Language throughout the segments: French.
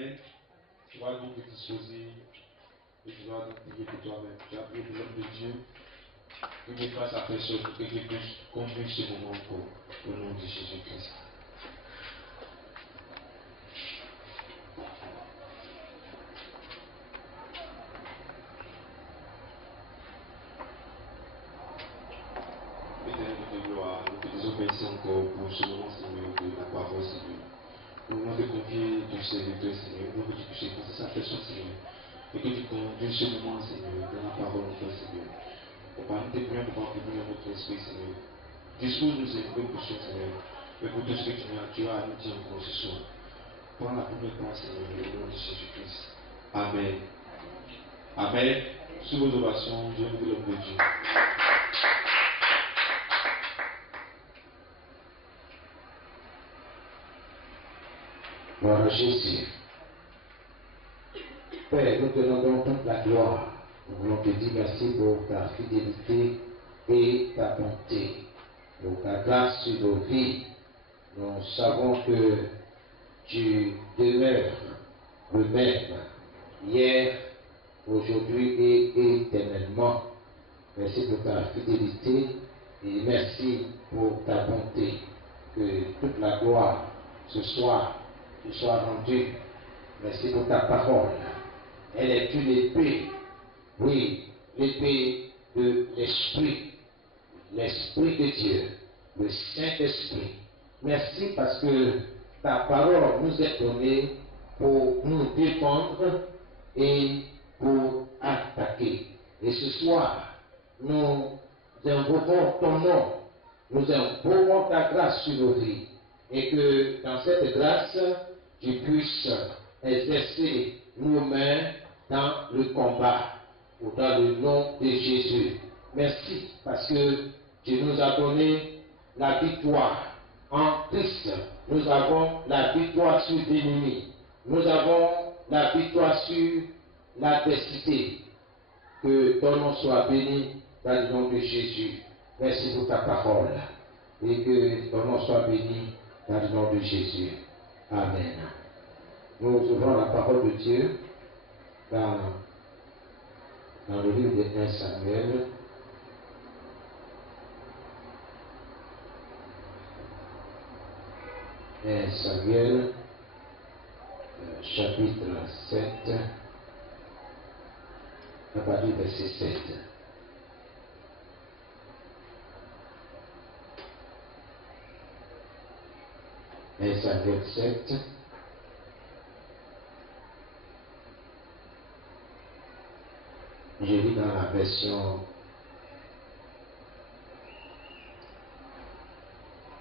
Amen. Tu vas donc te disposer et tu vas donc prier pour toi-même. Tu as prié pour l'homme de Dieu. Que Dieu fasse sa personne pour que Dieu puisse conduire ce moment encore au nom de Jésus-Christ. Éternel de gloire, nous te désobéissons encore pour ce moment, Seigneur, de la parole, Seigneur. Nous voulons te confier ton serviteur, Seigneur. Nous voulons que tu puisses écouter sa personne, Seigneur. Et que tu conduises ce moment, Seigneur, dans la parole de toi, Seigneur. Papa, nous te prions pour affaiblir notre esprit, Seigneur. Dispose-nous, Seigneur, que nous puissions, Seigneur, écouter ce que tu as à nous dire encore ce soir. Prends la première place, Seigneur, au nom de Jésus-Christ. Amen. Amen. Sous vos ovations, Dieu nous l'homme de Dieu. Gloire à Jésus. Père, nous te rendons toute la gloire. Nous voulons te dire merci pour ta fidélité et ta bonté, pour ta grâce sur nos vies. Nous savons que tu demeures le même, hier, aujourd'hui et éternellement. Merci pour ta fidélité et merci pour ta bonté. Que toute la gloire ce soir te soit rendue. Merci pour ta parole. Elle est une épée, oui, l'épée de l'Esprit de Dieu, le Saint-Esprit. Merci parce que ta parole nous est donnée pour nous défendre et pour attaquer. Et ce soir, nous invoquons ton nom, nous invoquons ta grâce sur nos vies. Et que dans cette grâce, tu puisses exercer nos mains dans le combat, ou dans le nom de Jésus. Merci parce que tu nous as donné la victoire. En Christ, nous avons la victoire sur l'ennemi. Nous avons la victoire sur l'adversité. Que ton nom soit béni dans le nom de Jésus. Merci pour ta parole. Et que ton nom soit béni dans le nom de Jésus. Amen. Nous ouvrons la parole de Dieu dans le livre de 1 Samuel. Samuel, chapitre 7, à partir du verset 7. Samuel 7. Je lis dans la version,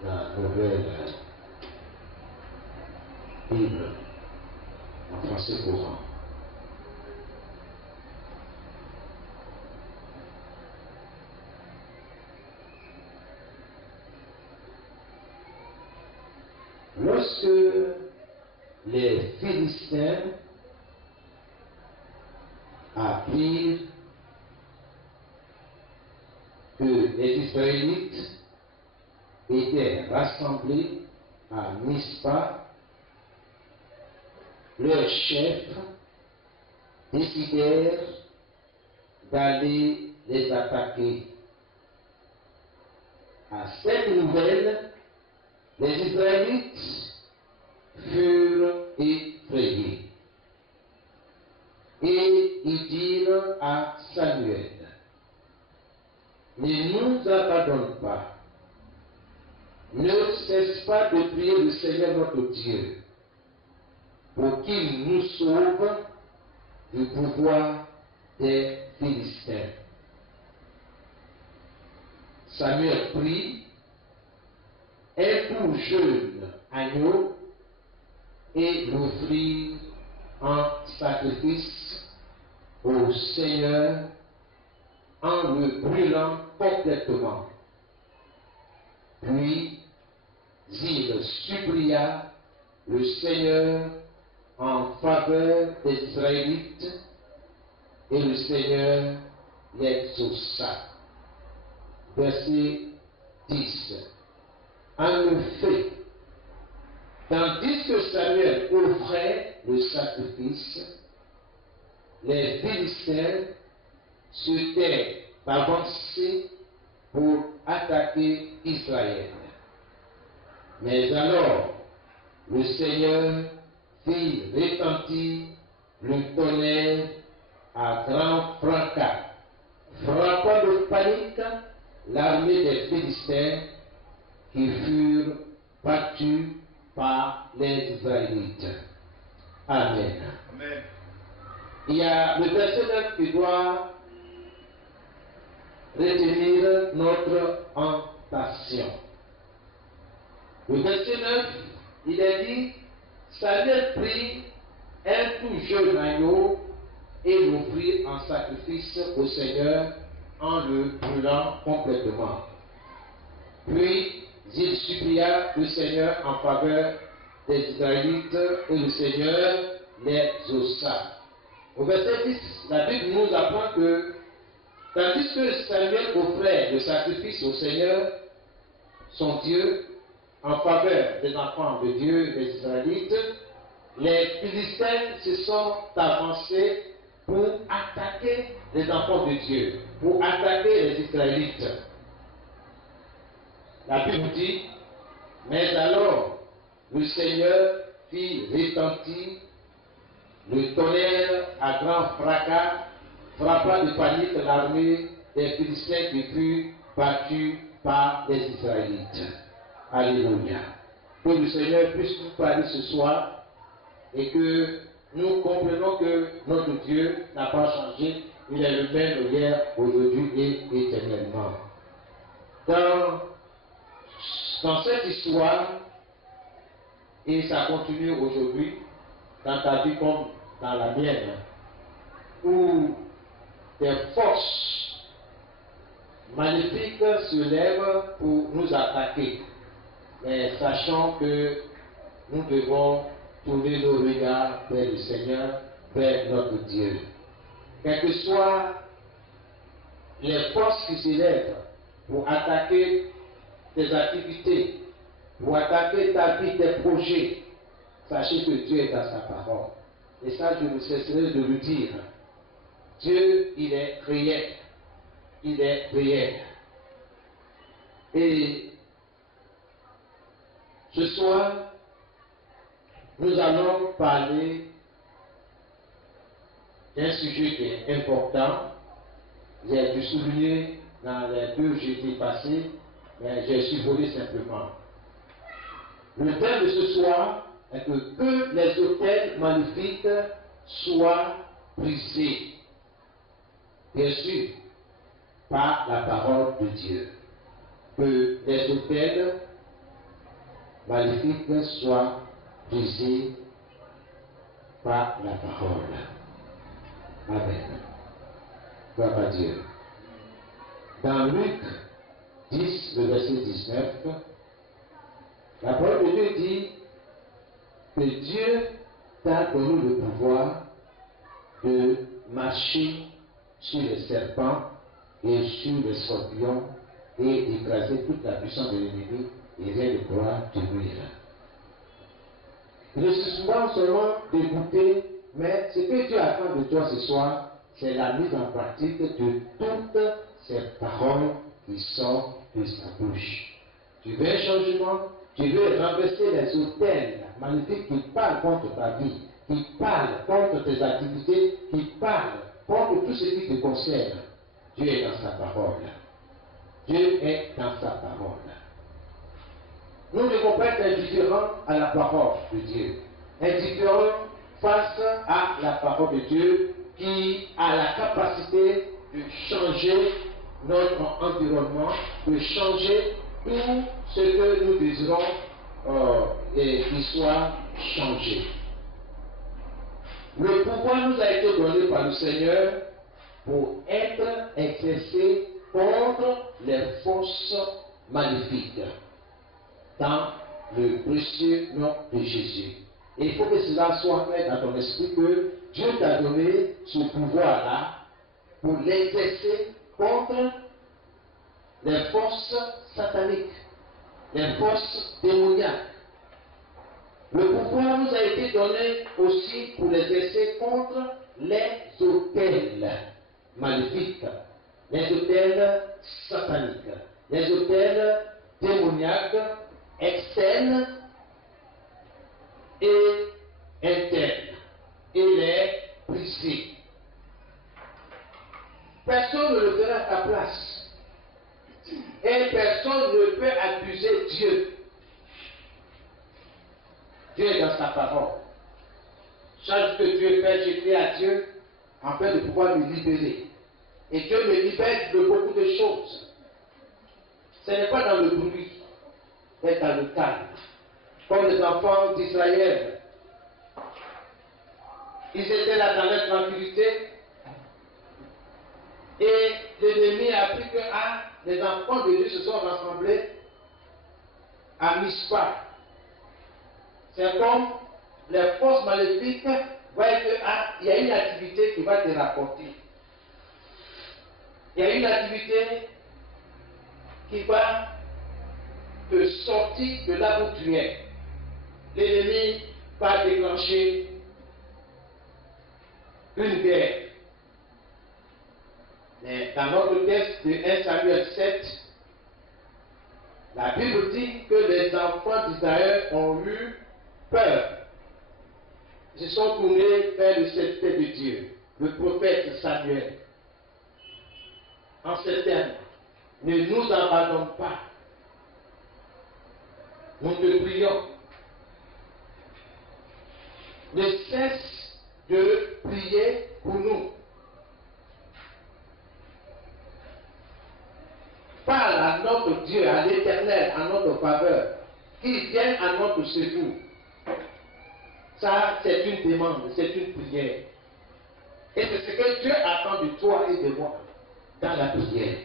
la nouvelle Bible en français courant. Lorsque les Philistins apprirent que les Israélites étaient rassemblés à Mispa, leurs chefs décidèrent d'aller les attaquer. À cette nouvelle, les Israélites furent effrayés. Et ils dirent à Samuel, ne nous abandonne pas, ne cesse pas de prier le Seigneur notre Dieu, pour qu'il nous sauve du pouvoir des Philistins. Samuel prit un tout jeune agneau et l'offrit en sacrifice au Seigneur en le brûlant complètement. Puis il supplia le Seigneur en faveur des Israélites et le Seigneur l'exauça. Verset 10. En effet, Tandis que Samuel offrait le sacrifice, les Philistins s'étaient avancés pour attaquer Israël. Mais alors, le Seigneur fit retentir le tonnerre à grand fracas, frappant de panique l'armée des Philistins qui furent battus par les Israélites. Amen. Amen. Il y a le verset 9 qui doit retenir notre attention. Le verset 9, il est dit, Samuel prit un tout jeune agneau et l'offrit en sacrifice au Seigneur en le brûlant complètement. Puis il supplia le Seigneur en faveur des Israélites et le Seigneur les exauça. Au verset 10, la Bible nous apprend que tandis que Samuel offrait le sacrifice au Seigneur, son Dieu, en faveur des enfants de Dieu, des Israélites, les Philistins se sont avancés pour attaquer les enfants de Dieu, pour attaquer les Israélites. La Bible dit, mais alors le Seigneur fit retentir le tonnerre à grand fracas, frappa de panique l'armée des Philistins qui fut battue par les Israélites. Alléluia. Que le Seigneur puisse nous parler ce soir et que nous comprenons que notre Dieu n'a pas changé. Il est le même hier, aujourd'hui et éternellement. Dans cette histoire, et ça continue aujourd'hui, dans ta vie comme dans la mienne, où des forces maléfiques se lèvent pour nous attaquer. Mais sachant que nous devons tourner nos regards vers le Seigneur, vers notre Dieu. Quelles que soient les forces qui se lèvent pour attaquer tes activités, pour attaquer ta vie, tes projets, sachez que Dieu est dans sa parole. Et ça, je ne cesserai de le dire. Dieu, il est réel. Il est réel. Et ce soir, nous allons parler d'un sujet qui est important. J'ai dû souligner dans les 2 jeudis passés, mais j'ai survolé simplement. Le thème de ce soir est que les autels maléfiques soient brisés. Bien sûr, par la parole de Dieu. Que les autels maléfiques soient brisés par la parole. Amen. Gloire à Dieu. Dans Luc 10, le verset 19, la parole de Dieu dit que Dieu t'a donné le pouvoir de marcher sur les serpents et sur les scorpions et d'écraser toute la puissance de l'ennemi et rien ne pourra te nuire. Je suis souvent seulement dégoûté, mais ce que Dieu attend de toi ce soir, c'est la mise en pratique de toutes ces paroles qui sortent de sa bouche. Tu veux un changement, tu veux renverser les autels maléfiques qui parlent contre ta vie, qui parlent contre tes activités, qui parlent contre tout ce qui te concerne. Dieu est dans sa parole. Dieu est dans sa parole. Nous ne devons pas être indifférents à la parole de Dieu. Indifférents face à la parole de Dieu qui a la capacité de changer notre environnement, de changer tout ce que nous désirons qu'il soit changé. Le pouvoir nous a été donné par le Seigneur pour être exercé contre les forces maléfiques dans le précieux nom de Jésus. Et il faut que cela soit fait dans ton esprit que Dieu t'a donné ce pouvoir-là pour l'exercer contre les forces sataniques, les forces démoniaques. Le pouvoir nous a été donné aussi pour l'exercer contre les autels maléfiques, les autels sataniques, les autels démoniaques, externes et internes, et les briser. Personne ne le fera à ta place. Et personne ne peut accuser Dieu. Dieu est dans sa parole. Chaque fois que Dieu fait, j'ai prie à Dieu afin de pouvoir me libérer. Et Dieu me libère de beaucoup de choses. Ce n'est pas dans le bruit, mais dans le calme. Comme les enfants d'Israël. Ils étaient là dans leur tranquillité. Et l'ennemi a appris que les enfants de Dieu se sont rassemblés à Mispa. C'est comme les forces maléfiques voient qu'il y a une activité qui va te rapporter. Il y a une activité qui va te sortir de là où tu es. L'ennemi va déclencher une guerre. Mais dans notre texte de 1 Samuel 7, la Bible dit que les enfants d'Israël ont eu peur. Ils se sont tournés vers le serviteur de Dieu, le prophète Samuel. En ces termes, ne nous abandonne pas. Nous te prions. Ne cesse de prier pour nous. Parle à notre Dieu, à l'Éternel, à notre faveur, qu'il vienne à notre secours. Ça, c'est une demande, c'est une prière. Et c'est ce que Dieu attend de toi et de moi dans la prière.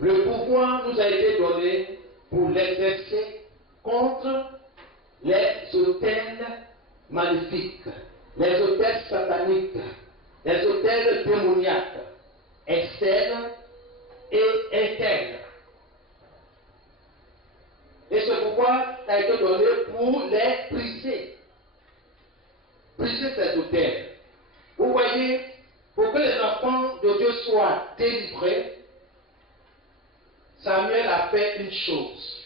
Le pouvoir nous a été donné pour l'exercer contre les autels maléfiques, les autels sataniques, les autels démoniaques, externes et internes. Et ce pouvoir a été donné pour les briser. Briser ces autels. Vous voyez, pour que les enfants de Dieu soient délivrés, Samuel a fait une chose.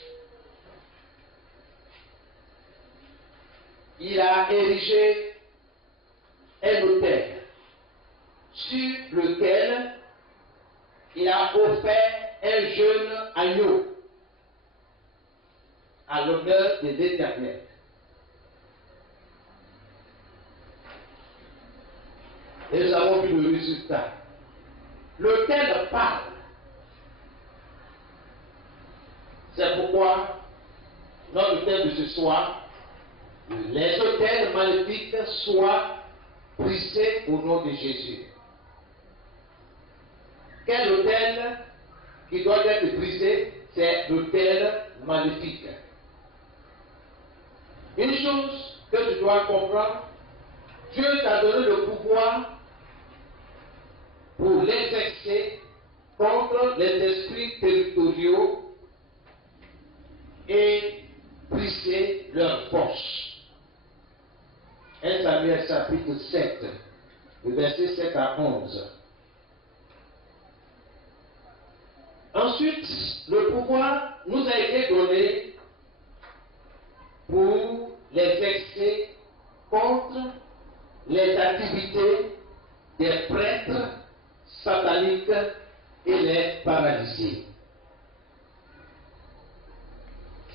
Il a érigé un autel sur lequel il a offert un jeune agneau à l'honneur de l'Éternel. Et nous avons vu le résultat. L'autel parle. C'est pourquoi notre thème de ce soir, les autels maléfiques soient brisés au nom de Jésus. Quel autel qui doit être brisé? C'est l'autel maléfique. Une chose que tu dois comprendre, Dieu t'a donné le pouvoir pour l'exercer contre les esprits territoriaux et briser leur force. 1 Samuel chapitre 7, le verset 7 à 11. Ensuite, le pouvoir nous a été donné pour l'exercer contre les activités des prêtres sataniques et les paralysés.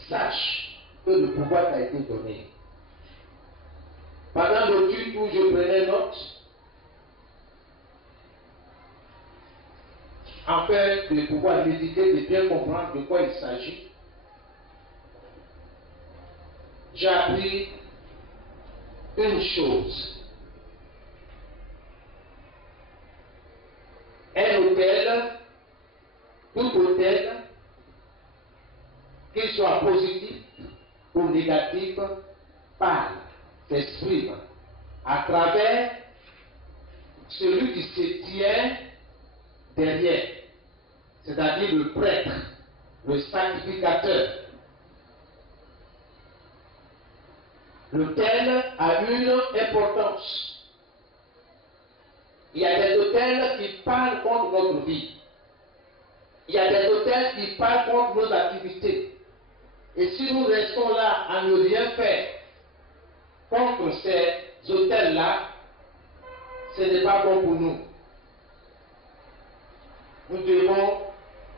Sache que le pouvoir t'a été donné. Pendant le culte où je prenais note, afin de pouvoir méditer, de bien comprendre de quoi il s'agit, j'ai appris une chose. Un autel, tout autel, qu'il soit positif ou négatif, parle, s'exprime à travers celui qui se tient derrière. c'est-à-dire le prêtre, le sacrificateur. L'autel a une importance. Il y a des autels qui parlent contre notre vie. Il y a des autels qui parlent contre nos activités. Et si nous restons là à ne rien faire contre ces autels-là, ce n'est pas bon pour nous. Nous devons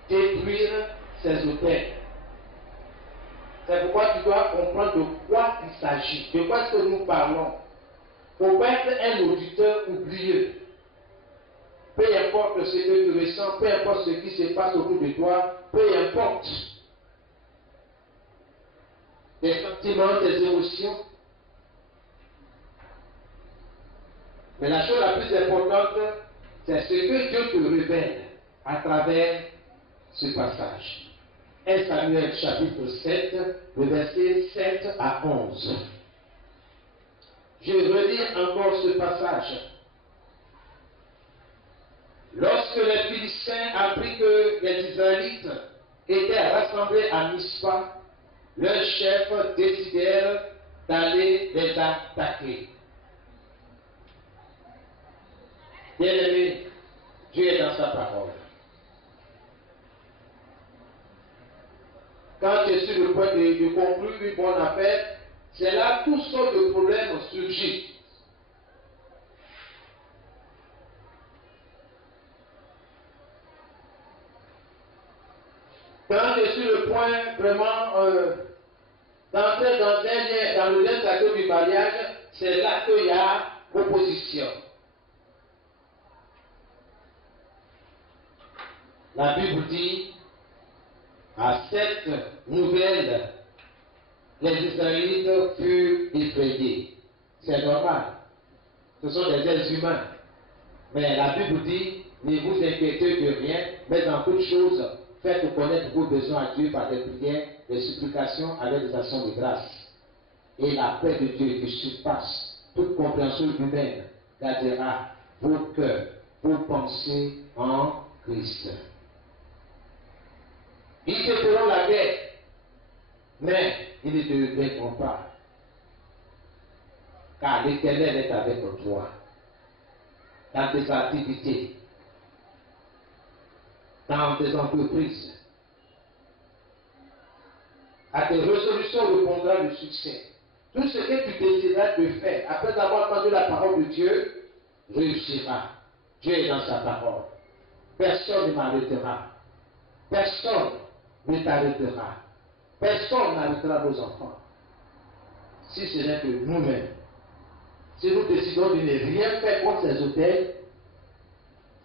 détruire ces autels. C'est pourquoi tu dois comprendre de quoi il s'agit, de quoi est-ce que nous parlons. Il ne faut pas être un auditeur oublieux. Peu importe ce que tu ressens, peu importe ce qui se passe autour de toi, peu importe tes sentiments, tes émotions. Mais la chose la plus importante, c'est ce que Dieu te révèle à travers ce passage. 1 Samuel chapitre 7, le verset 7 à 11. Je relis encore ce passage. Lorsque les Philistins apprirent que les Israélites étaient rassemblés à Mispa, leurs chefs décidèrent d'aller les attaquer. Bien-aimé, Dieu est dans sa parole. Quand tu es sur le point de conclure une bonne affaire, c'est là toutes sortes de problèmes surgissent. Quand tu es sur le point vraiment d'entrer dans le lien sacré du mariage, c'est là qu'il y a opposition. La Bible dit, à cette nouvelle, les Israélites furent effrayés. C'est normal. Ce sont des êtres humains. Mais la Bible dit, ne vous inquiétez de rien, mais en toutes choses, faites connaître vos besoins à Dieu par des prières, des supplications avec des actions de grâce. Et la paix de Dieu qui surpasse toute compréhension humaine gardera vos cœurs, vos pensées en Christ. Ils te feront la guerre, mais ils ne te vaincront pas. Car l'Éternel est avec toi. Dans tes activités, dans tes entreprises, à tes résolutions répondra le succès. Tout ce que tu décideras de faire, après avoir entendu la parole de Dieu, réussira. Dieu est dans sa parole. Personne ne m'arrêtera. Personne ne t'arrêtera. Personne n'arrêtera vos enfants. Si ce n'est que nous-mêmes. Si nous décidons de ne rien faire contre ces autels,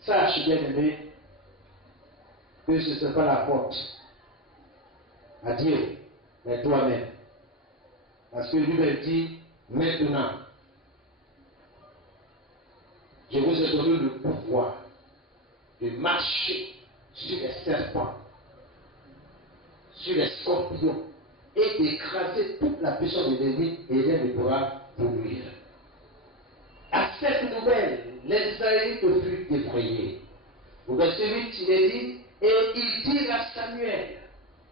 sache bien aimé que ce ne sera pas la faute à Dieu, mais toi-même. Parce que lui-même dit, maintenant, je vous ai donné le pouvoir de marcher sur les serpents, sur les scorpions, et d'écraser toute la puissance de l'ennemi, et rien ne pourra vous nuire. À cette nouvelle, les Israélites furent effrayés. Au verset 8, il est dit, et il dit à Samuel,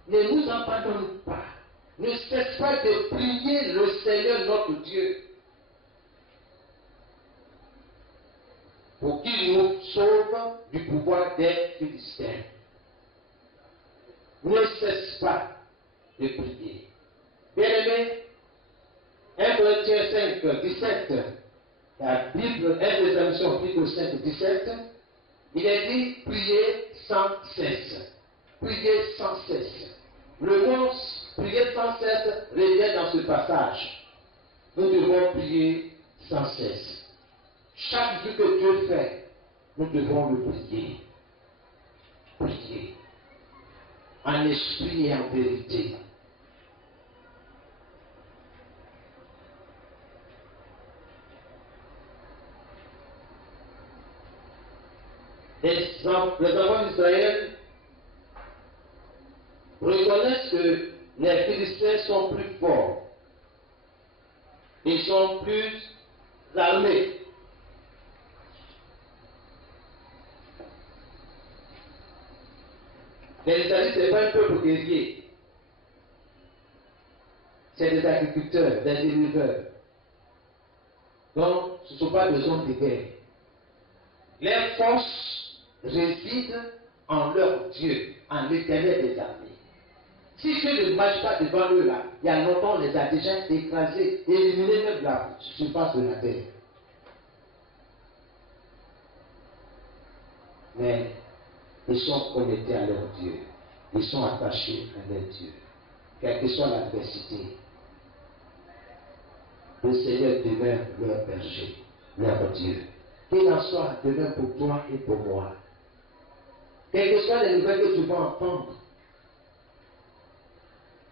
ne nous abandonne pas, ne cesse pas de prier le Seigneur notre Dieu, pour qu'il nous sauve du pouvoir des Philistins. Ne cesse pas de prier. Bien-aimé, 1 Corinthiens 5, 17, la Bible, 1 Thessaloniciens 5, 17, il est dit prier sans cesse. Prier sans cesse. Le mot prier sans cesse revient dans ce passage. Nous devons prier sans cesse. Chaque jour que Dieu fait, nous devons le prier. Prier. En esprit et en vérité. Les enfants d'Israël reconnaissent que les Philistins sont plus forts. Ils sont plus armés. Les Israélites, ce n'est pas un peuple guerrier. C'est des agriculteurs, des éleveurs. Donc, ce ne sont pas des hommes de guerre. Leur force réside en leur Dieu, en l'Éternel des armées. Si Dieu ne marche pas devant eux là, il y a longtemps, on les a déjà écrasés, éliminés même de la surface de la terre. Mais ils sont connectés à leur Dieu. Ils sont attachés à leur Dieu. Quelle que soit l'adversité, le Seigneur demeure leur berger, leur Dieu. Qu'il en soit demain pour toi et pour moi. Quelles que soient les nouvelles que tu vas entendre,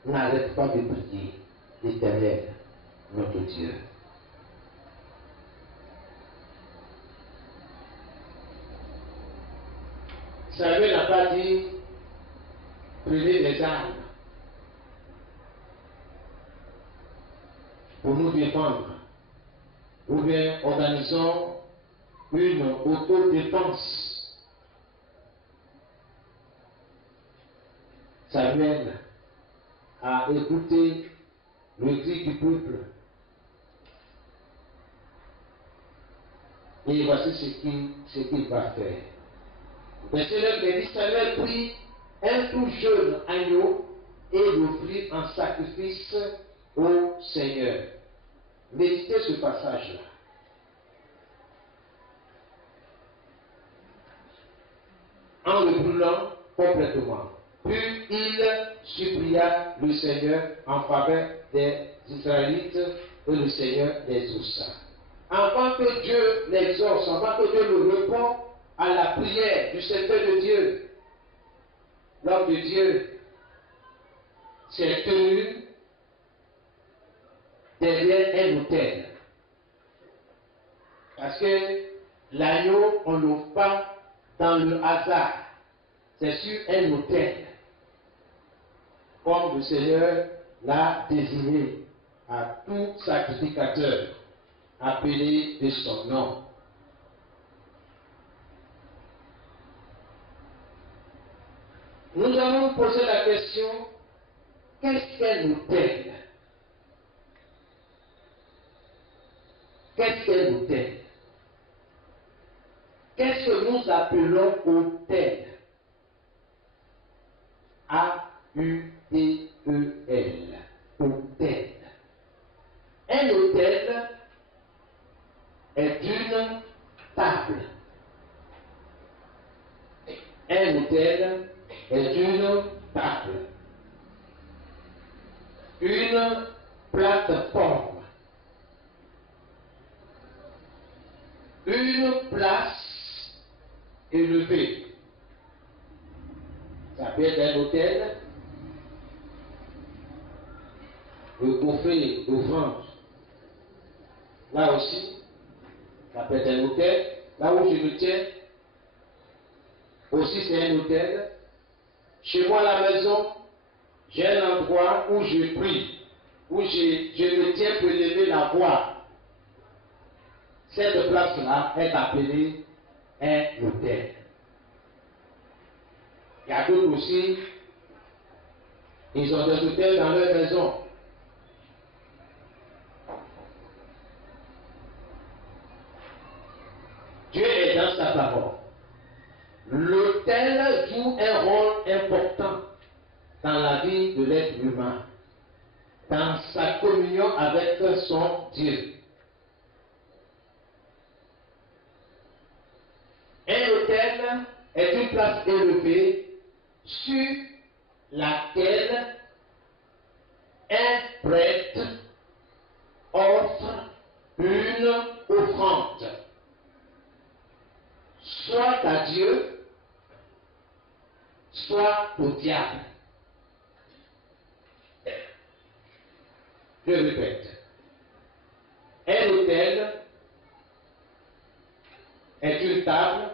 n'arrête pas de prier l'Éternel, notre Dieu. Samuel n'a pas dit prenez des armes pour nous défendre, ou bien organisons une autodéfense. Samuel a écouté le cri du peuple. Et voici ce qu'il va faire. Verset 9 dit, Samuel prit un tout jeune agneau et l'offrit en sacrifice au Seigneur. Méditez ce passage-là. En le brûlant complètement. Puis il supplia le Seigneur en faveur des Israélites et le Seigneur les oussa. Avant que Dieu l'exauce, avant que Dieu le réponde à la prière du serviteur de Dieu, l'homme de Dieu s'est tenu derrière un autel. Parce que l'agneau, on ne l'offre pas dans le hasard. C'est sur un autel. Comme le Seigneur l'a désigné à tout sacrificateur appelé de son nom. Nous allons poser la question, qu'est-ce qu'un autel? Qu'est-ce qu'un autel? Qu'est-ce que nous appelons autel? A-U-T-E-L. Autel. Un autel est une table. Un autel est une table. Une plateforme. Une place élevée. Ça peut être un hôtel, le coffret d'offrande. Là aussi, ça peut être un hôtel. Là où je me tiens, aussi c'est un hôtel. Chez moi à la maison, j'ai un endroit où je prie, où je me tiens pour élever la voix. Cette place-là est appelée un hôtel. Il y a d'autres aussi, ils ont des hôtels dans leur maison. Dieu est dans sa parole. L'autel joue un rôle important dans la vie de l'être humain, dans sa communion avec son Dieu. Un autel est une place élevée sur laquelle un prêtre offre une offrande, soit à Dieu, soit au diable. Je répète, un autel est une table,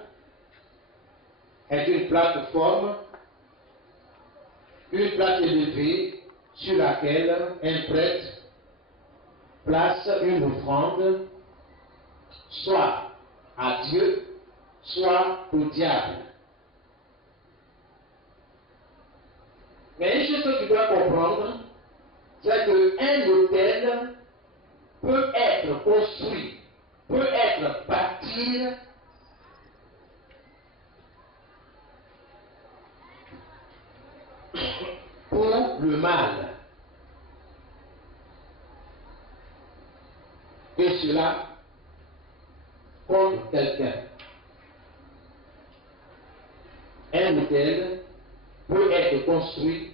est une plateforme, une place élevée sur laquelle un prêtre place une offrande, soit à Dieu, soit au diable. Mais une chose que tu dois comprendre, c'est qu'un hôtel peut être construit, peut être bâti pour le mal. Et cela contre quelqu'un. Un hôtel peut être construit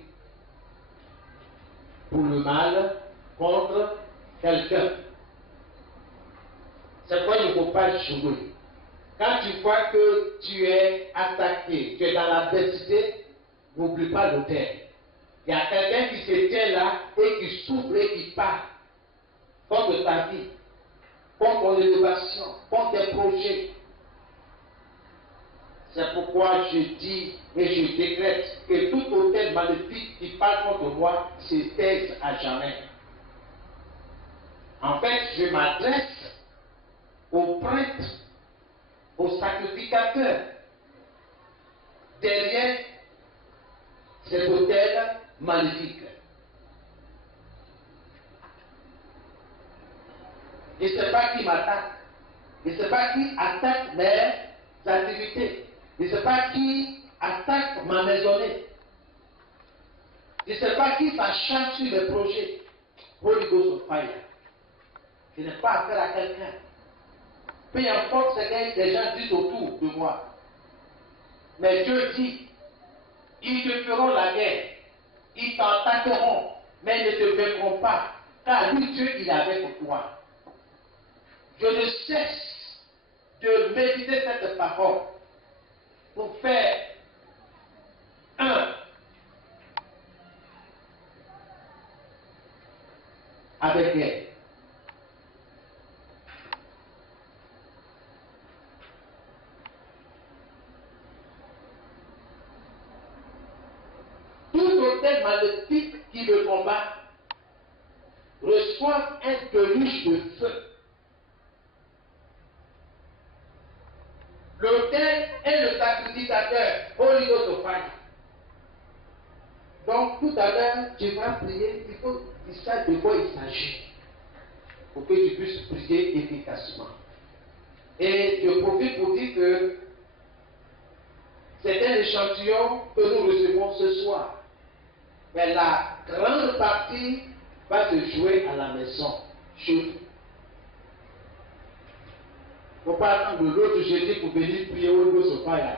pour le mal contre quelqu'un. C'est pourquoi il ne faut pas jouer. Quand tu vois que tu es attaqué, tu es dans l'adversité, n'oublie pas l'hôtel. Il y a quelqu'un qui se tient là et qui souffre et qui part contre ta vie, contre ton élévation, contre tes projets. C'est pourquoi je dis et je décrète que tout hôtel maléfique qui parle contre moi se taise à jamais. En fait, je m'adresse aux prêtres, aux sacrificateurs derrière cet hôtel maléfique. Je ne sais pas qui m'attaque. Je ne sais pas qui attaque mes activités. Je ne sais pas qui attaque ma maisonnée. Je ne sais pas qui s'acharne sur mes projets. Holy Ghost of Fire. Je n'ai pas affaire à quelqu'un. Peu importe ce que les gens disent autour de moi. Mais Dieu dit, ils te feront la guerre. Ils t'attaqueront, mais ils ne te vaincront pas. Car lui, Dieu, il est avec toi. Je ne cesse de méditer cette parole pour faire un avec elle. Tout hôtel maléfique qui me combat reçoit un déluge de feu. L'autel est le sacrificateur, Holy Ghost of Fire. Donc tout à l'heure, tu vas prier, il faut que tu saches de quoi il s'agit, pour que tu puisses prier efficacement. Et je profite pour dire que c'est un échantillon que nous recevons ce soir. Mais la grande partie va se jouer à la maison, chez vous. Il ne faut pas attendre l'autre jeudi pour venir prier Holy Ghost of Fire.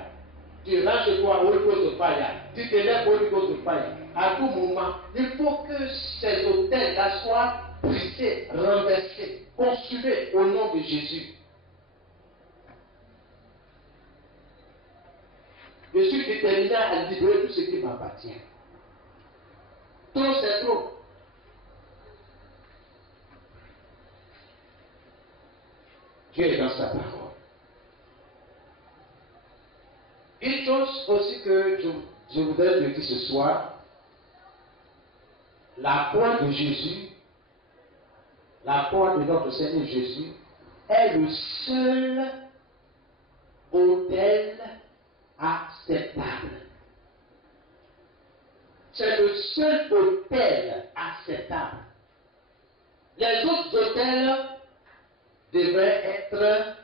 Tu rentres chez toi, Holy Ghost of Fire. Tu te lèves, Holy Ghost of Fire. À tout moment, il faut que ces hôtels-là soient brisés, renversés, consumés au nom de Jésus. Je suis déterminé à libérer tout ce qui m'appartient. Trop, c'est trop. Dieu est dans sa parole. Une chose aussi que je voudrais te dire ce soir, la croix de Jésus, la croix de notre Seigneur Jésus, est le seul autel acceptable. C'est le seul autel acceptable. Les autres autels devraient être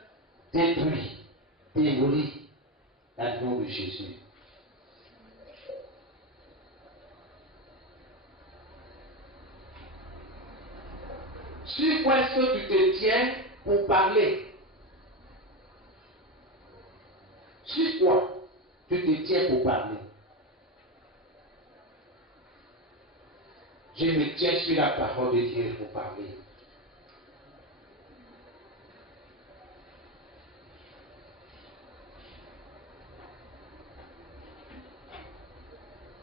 détruits, démolis, dans le nom de Jésus. Sur quoi est-ce que tu te tiens pour parler? Sur quoi tu te tiens pour parler? Je me tiens sur la parole de Dieu pour parler.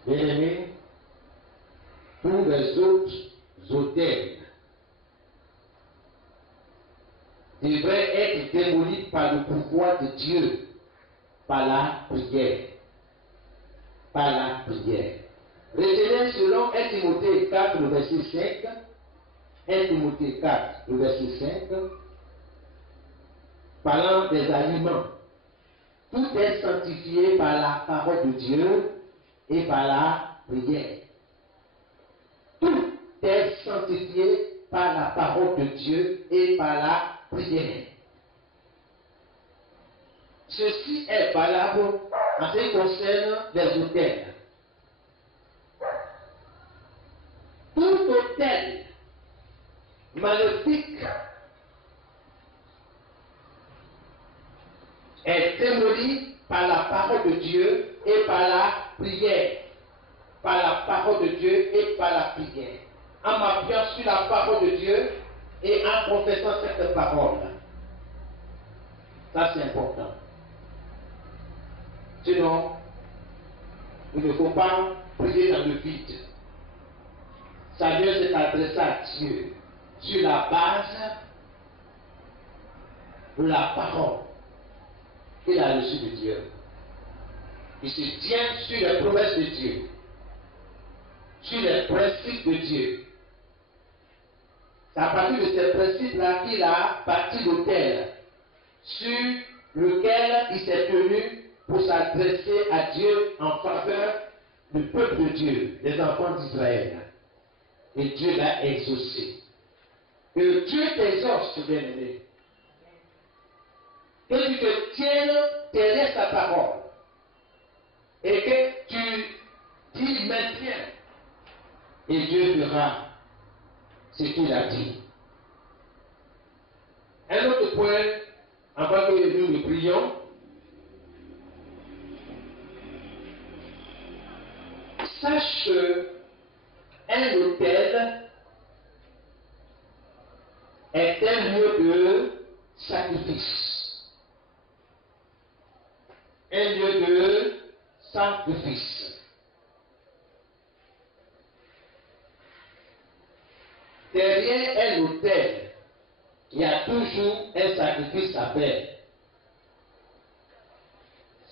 Bien-aimés, tous les autres autels devraient être démolis par le pouvoir de Dieu, par la prière. Par la prière. Retenez selon 1 Timothée 4, le verset 5. 1 Timothée 4, le verset 5. Parlant des aliments. Tout est sanctifié par la parole de Dieu et par la prière. d'être sanctifié par la parole de Dieu et par la prière. Ceci est valable en ce qui concerne les autels. Tout autel maléfique est démoli par la parole de Dieu et par la prière. Par la parole de Dieu et par la prière. En m'appuyant sur la parole de Dieu et en confessant cette parole. Ça, c'est important. Sinon, il ne faut pas prier dans le vide. Ça vient de s'adresser à Dieu sur la base de la parole qu'il a reçue de Dieu. Il se tient sur les promesses de Dieu, sur les principes de Dieu. C'est à partir de ces principes-là qu'il a bâti l'autel sur lequel il s'est tenu pour s'adresser à Dieu en faveur du peuple de Dieu, des enfants d'Israël. Et Dieu l'a exaucé. Que Dieu t'exauce, bien-aimé. Que tu te tiennes derrière sa parole. Et que tu t'y maintiens. Et Dieu fera ce qu'il a dit. Un autre point, avant que nous prions, sache qu'un autel est un lieu de sacrifice. Un lieu de sacrifice. Derrière un autel, il y a toujours un sacrifice à faire.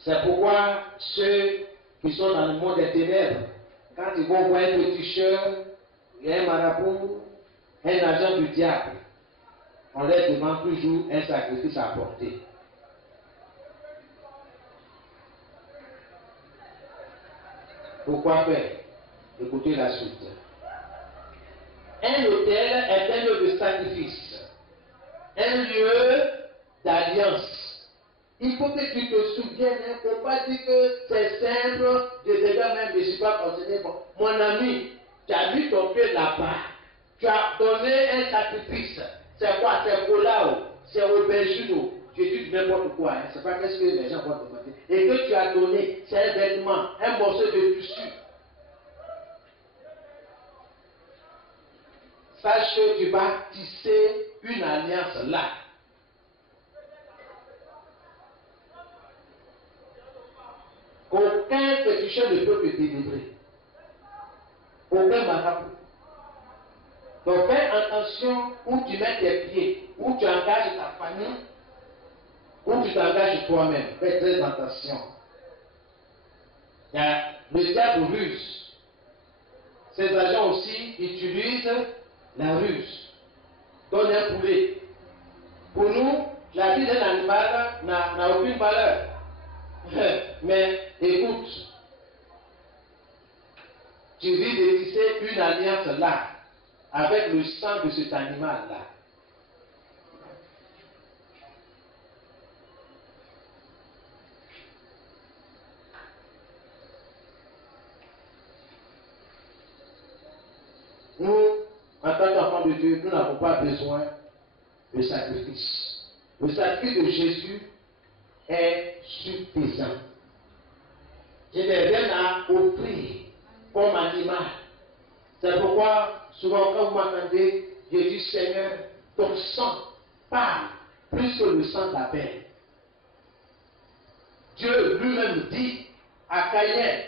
C'est pourquoi ceux qui sont dans le monde des ténèbres, quand ils vont voir un petit cheval, un marabout, un agent du diable, on leur demande toujours un sacrifice à apporter. Pourquoi faire? Écoutez la suite. Un autel est un lieu de sacrifice, un lieu d'alliance. Il faut que tu te souviennes, il ne faut pas dire que c'est simple, je déjà même, je ne suis pas concerné. Bon, mon ami, tu as mis ton pied là-bas, tu as donné un sacrifice. C'est quoi? C'est Colao, c'est aubergine. Je dis n'importe quoi, hein. C'est pas qu'est-ce que les gens vont demander. Et que tu as donné, c'est un vêtement, un morceau de tissu. Sache que tu vas tisser une alliance là. Aucun péticheur ne peut te délivrer. Aucun marabout. Donc fais attention où tu mets tes pieds, où tu engages ta famille, où tu t'engages toi-même. Fais très attention. Il y a le diable ruse. Ces agents aussi utilisent la ruse. Donne un poulet. Pour nous, la vie d'un animal n'a aucune valeur. Mais écoute, tu vis de tisser une alliance là, avec le sang de cet animal là. Nous, en tant qu'enfants de Dieu, nous n'avons pas besoin de sacrifice. Le sacrifice de Jésus est suffisant. Je n'ai rien à offrir comme animal. C'est pourquoi, souvent, quand vous m'entendez, je dis Seigneur, ton sang parle plus que le sang d'Abel. Dieu lui-même dit à Caïn,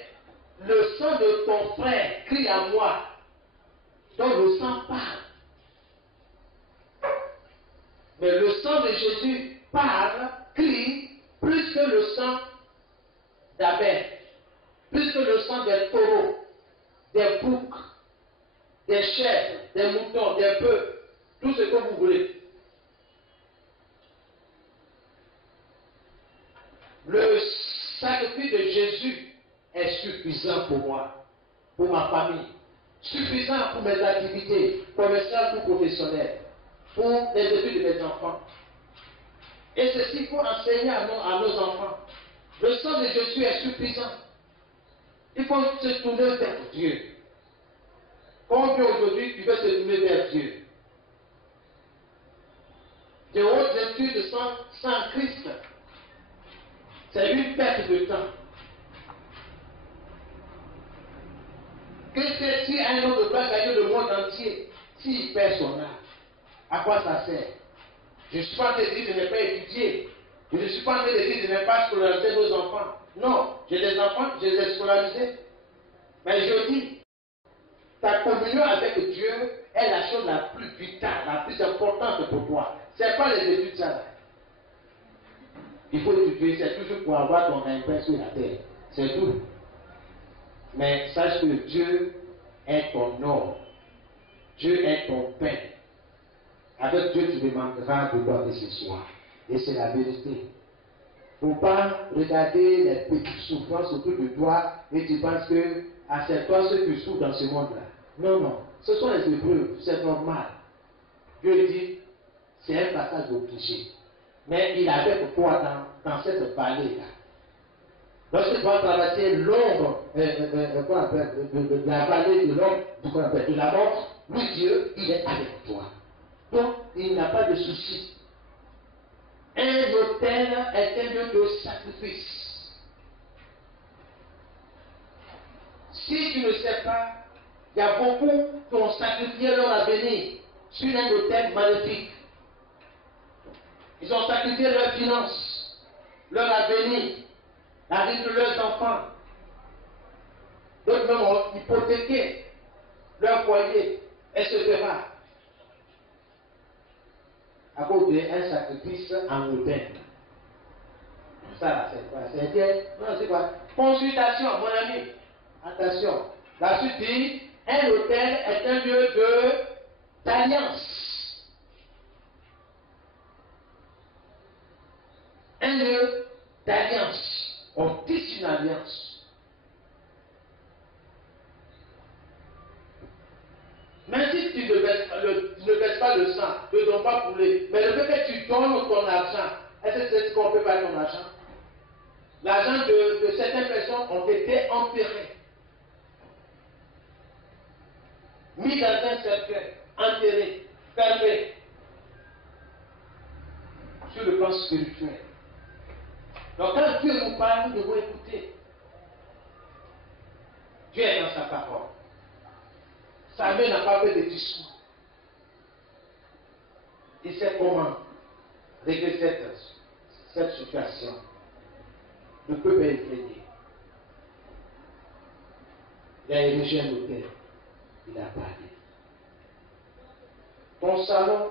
le sang de ton frère crie à moi. Donc le sang parle. Mais le sang de Jésus parle, crie, plus que le sang d'Abel, plus que le sang des taureaux, des boucs, des chèvres, des moutons, des bœufs, tout ce que vous voulez. Le sacrifice de Jésus est suffisant pour moi, pour ma famille. suffisant pour mes activités commerciales ou professionnelles, pour les études de mes enfants. Et ceci pour enseigner à nos enfants. Le sang de Jésus est suffisant. Il faut se tourner vers Dieu. Combien aujourd'hui tu veux se tourner vers Dieu? De hautes études sans Christ, c'est une perte de temps. Que si un homme ne peut gagner le monde entier, s'il perd son âme, à quoi ça sert? Je ne suis pas en train de dire que je n'ai pas étudié. Je ne suis pas en train de dire que je n'ai pas scolarisé nos enfants. Non, j'ai des enfants, je les ai scolarisés. Mais je dis, ta communion avec Dieu est la chose la plus vitale, la plus importante pour toi. Ce n'est pas les études, ça. Il faut étudier, c'est toujours pour avoir ton impact sur la terre. C'est tout. Mais sache que Dieu est ton or. Dieu est ton pain. Avec Dieu, tu demanderas de boire ce soir. Et c'est la vérité. Il ne faut pas regarder les petites souffrances autour de toi et tu penses que c'est toi ceux qui souffrent dans ce monde-là. Non, non. Ce sont les épreuves. C'est normal. Dieu dit, c'est un passage obligé. Mais il avait pour toi dans cette vallée-là. Lorsque tu vas traverser l'ombre, la vallée de l'ombre, de la mort, lui, Dieu, il est avec toi. Donc, il n'a pas de souci. Un autel est un lieu de sacrifice. Si tu ne sais pas, il y a beaucoup qui ont sacrifié leur avenir sur un autel magnifique. Ils ont sacrifié leurs finances, leur avenir, la vie de leurs enfants. D'autres même ont hypothéqué leur foyer, etc. À cause d'un sacrifice anodin. Ça là, c'est quoi? C'est quoi? Consultation, mon ami. Attention. La suite dit, un hôtel est un lieu d'alliance. Un lieu d'alliance. On tisse une alliance. Même si tu ne verses pas le sang, ne donnes pas couler, mais le fait que tu donnes ton argent, est-ce que c'est ce qu'on peut faire ton argent? L'argent de certaines personnes ont été enterrés, mis dans un cercueil, enterrés, fermés, sur le plan spirituel. Donc quand Dieu nous parle, nous devons écouter. Dieu est dans sa parole. Samuel n'a pas fait de discours. Il sait comment régler cette situation. Le peuple est effrayé. Il a érigé un hôtel. Il a parlé. Ton salon,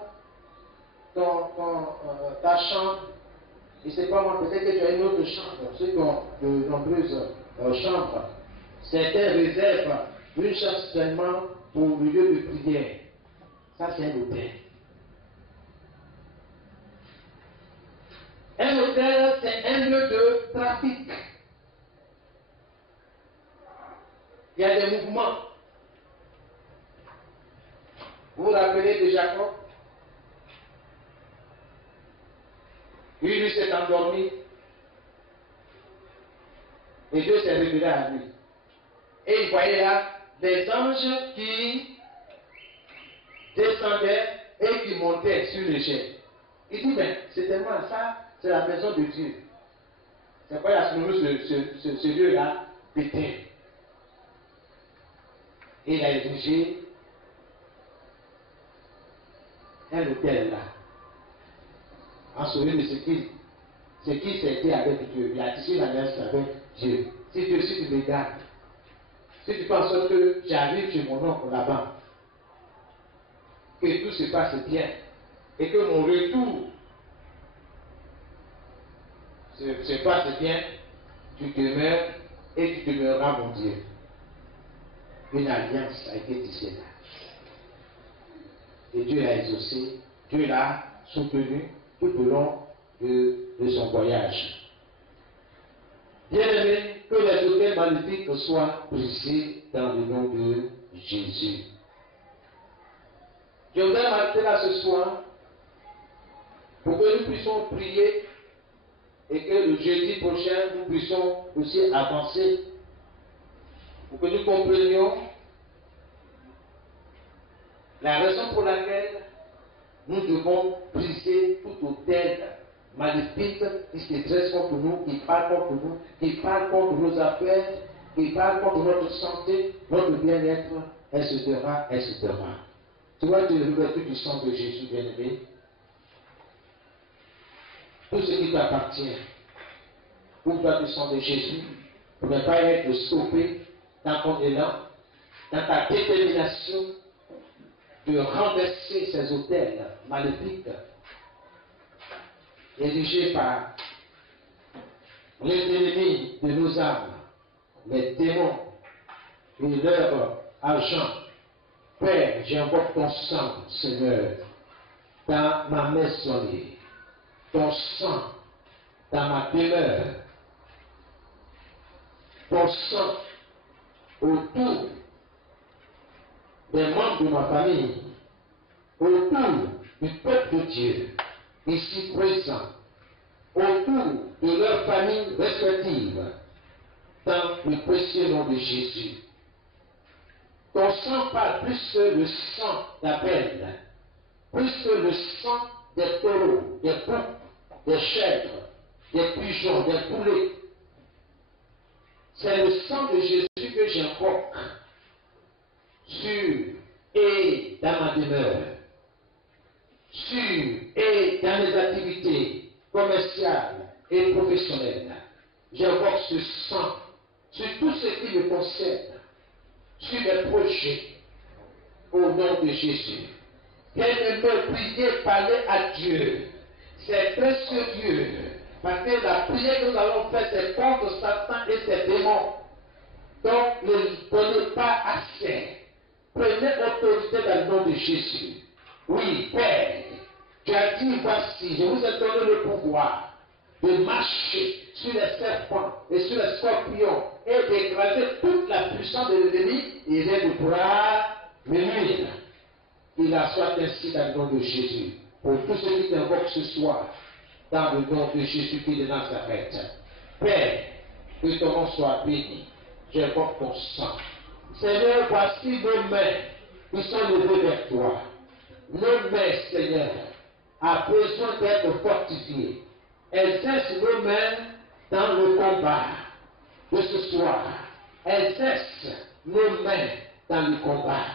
ta chambre, et c'est pas moi, peut-être que tu as une autre chambre. Ceux qui ont de nombreuses chambres, certains réservent une chambre seulement pour le lieu de prière. Ça, c'est un hôtel. Un hôtel, c'est un lieu de trafic. Il y a des mouvements. Vous vous rappelez de Jacob? Lui s'est endormi. Et Dieu s'est révélé à lui. Et il voyait là des anges qui descendaient et qui montaient sur le jet. Il dit, mais c'est tellement ça, c'est la maison de Dieu. C'est quoi la nommé ce lieu-là? Bethel. Et il a érigé un hôtel là. En souvenir de ce qui s'était avec Dieu. Il a tissé l'alliance avec Dieu. Si tu me gardes, si tu penses que j'arrive chez mon oncle là-bas, que tout se passe bien, et que mon retour se passe bien, tu demeures et tu demeureras mon Dieu. Une alliance a été tissée là. Et Dieu l'a exaucé, Dieu l'a soutenu tout au long de son voyage. Bien aimé, que les hôtels magnifiques soient brisés dans le nom de Jésus. Je voudrais m'arrêter là ce soir pour que nous puissions prier et que le jeudi prochain, nous puissions aussi avancer pour que nous comprenions la raison pour laquelle nous devons briser tout autel maléfique qui se dresse contre nous, qui parle contre nous, qui parle contre nos affaires, qui parle contre notre santé, notre bien-être, etc., etc. Tu vois, tu es revêtu du sang de Jésus, bien-aimé. Tout ce qui t'appartient, ouvre du sang de Jésus, pour ne pas être stoppé dans ton élan, dans ta détermination de renverser ces autels maléfiques érigés par les ennemis de nos âmes, les démons et leur agent. Père, j'invoque ton sang, Seigneur, dans ma maisonnée, ton sang dans ma demeure, ton sang autour des membres de ma famille, autour du peuple de Dieu, ici présent, autour de leurs familles respectives, dans le précieux nom de Jésus. Ton sang parle plus que le sang d'Abel, plus que le sang des taureaux, des boucs, des chèvres, des pigeons, des poulets. C'est le sang de Jésus que j'invoque sur et dans ma demeure, sur et dans mes activités commerciales et professionnelles. J'invoque ce sang sur tout ce qui me concerne, sur mes projets, au nom de Jésus. Bien-aimé, priez, parlez à Dieu. C'est précieux Dieu. Parce que la prière que nous allons faire, c'est contre Satan et ses démons. Donc, ne donnez pas assez. Prenez autorité dans le nom de Jésus. Oui, Père, tu as dit, voici, je vous ai donné le pouvoir de marcher sur les serpents et sur les scorpions et d'écraser toute la puissance de l'ennemi, et rien ne pourra me nuire. Il en soit ainsi dans le nom de Jésus. Pour tous ceux qui t'invoquent ce soir, dans le nom de Jésus-Christ de Nazareth. Père, que ton nom soit béni. J'invoque ton sang. Seigneur, voici nos mains qui sont levées vers toi. Nos mains, Seigneur, a besoin d'être fortifiées. Exerce nos mains dans le combat de ce soir. Exerce nos mains dans le combat.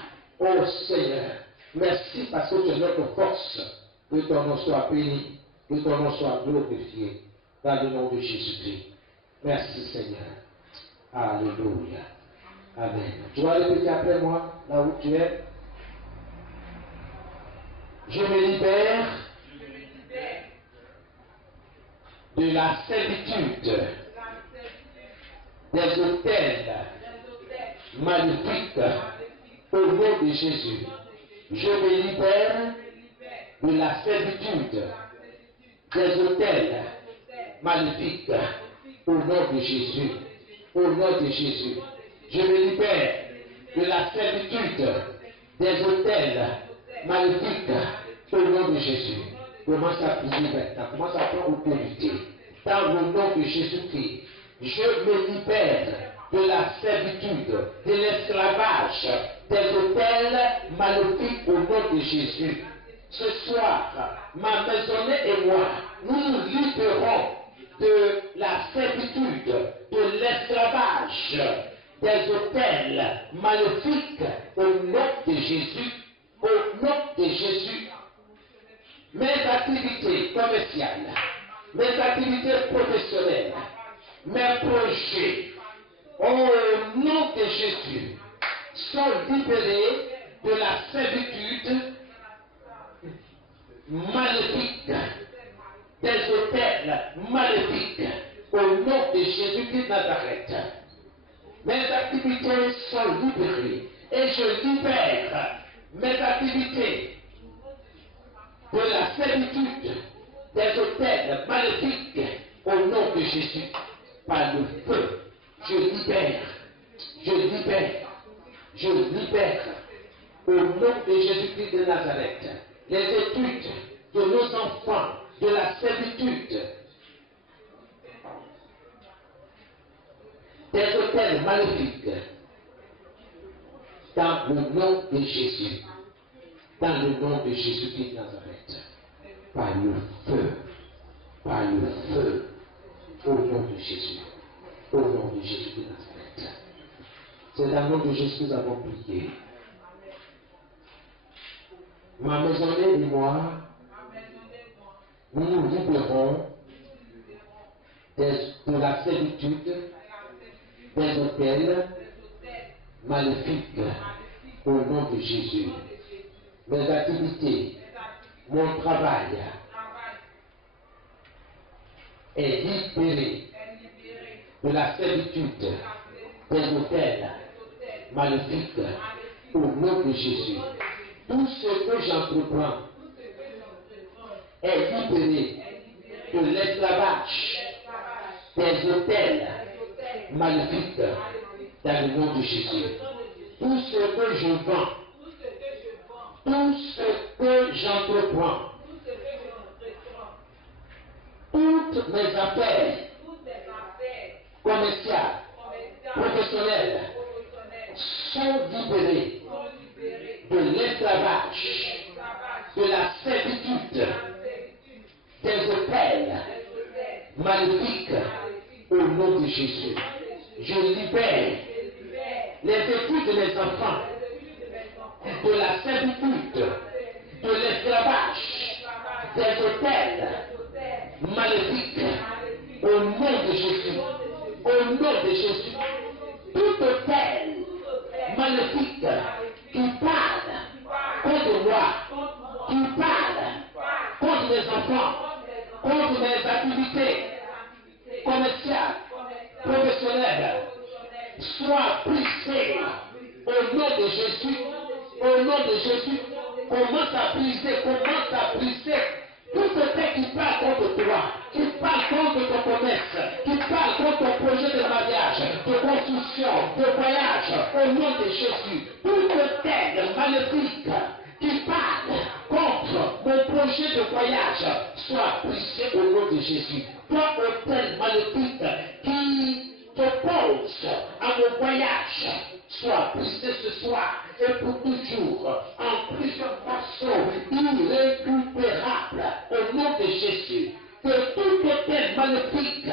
Oh Seigneur, merci parce que tu es notre force. Que ton nom soit béni, que ton nom soit glorifié dans le nom de Jésus-Christ. Merci Seigneur. Alléluia. Amen. Tu vas répéter après moi, là où tu es. Je me libère de la servitude des autels maléfiques au nom de Jésus. Je me libère de la servitude des autels maléfiques au nom de Jésus. Au nom de Jésus. Je me libère de la servitude des autels maléfiques au nom de Jésus. Commence à prier maintenant. Commence à prendre autorité. Dans le nom de Jésus-Christ, je me libère de la servitude, de l'esclavage, des autels maléfiques au nom de Jésus. Ce soir, ma maisonnée et moi, nous nous libérons de la servitude, de l'esclavage, des autels maléfiques au nom de Jésus. Au nom de Jésus. Mes activités commerciales, mes activités professionnelles, mes projets, au nom de Jésus, sont libérés de la servitude maléfique, des autels maléfiques, au nom de Jésus-Christ de Nazareth. Mes activités sont libérées et je libère mes activités de la servitude des autels maléfiques au nom de Jésus. Par le feu, je libère je libère au nom de Jésus-Christ de Nazareth les études de nos enfants de la servitude, des hôtels maléfiques, dans le nom de Jésus, dans le nom de Jésus-Christ de Nazareth, par le feu, au nom de Jésus, au nom de Jésus de Nazareth. C'est dans le nom de Jésus que nous avons prié. Ma maisonnée et moi, nous nous libérons de la servitude des hôtels maléfiques au nom de Jésus. Mes activités, mon travail est libéré de la servitude des hôtels maléfiques au nom de Jésus. Tout ce que j'entreprends est libéré de l'esclavage des hôtels maléfiques dans le nom de Jésus. Tout ce que je vends, tout ce que j'entreprends, toutes mes affaires commerciales, professionnelles sont libérées de l'esclavage, de la servitude des hôtels maléfiques au nom de Jésus. Je libère les études de mes enfants de la servitude, de l'esclavage, des hôtels maléfiques au nom de Jésus. Au nom de Jésus, tout hôtel maléfique qui parle contre moi, qui parle contre mes enfants, contre mes activités commerciales, professionnelles, soit brisé au nom de Jésus. Au nom de Jésus, commence à briser tout ce qui parle contre toi, qui parle contre ton commerce, qui parle contre ton projet de mariage, de construction, de voyage, au nom de Jésus. Tout hôtel maléfique qui parle contre mon projet de voyage soit brisé au nom de Jésus. Toi, hôtel maléfique qui t'oppose à mon voyage, soit brisé ce soir et pour toujours en plusieurs morceaux irrécupérables au nom de Jésus. Que tout hôtel maléfique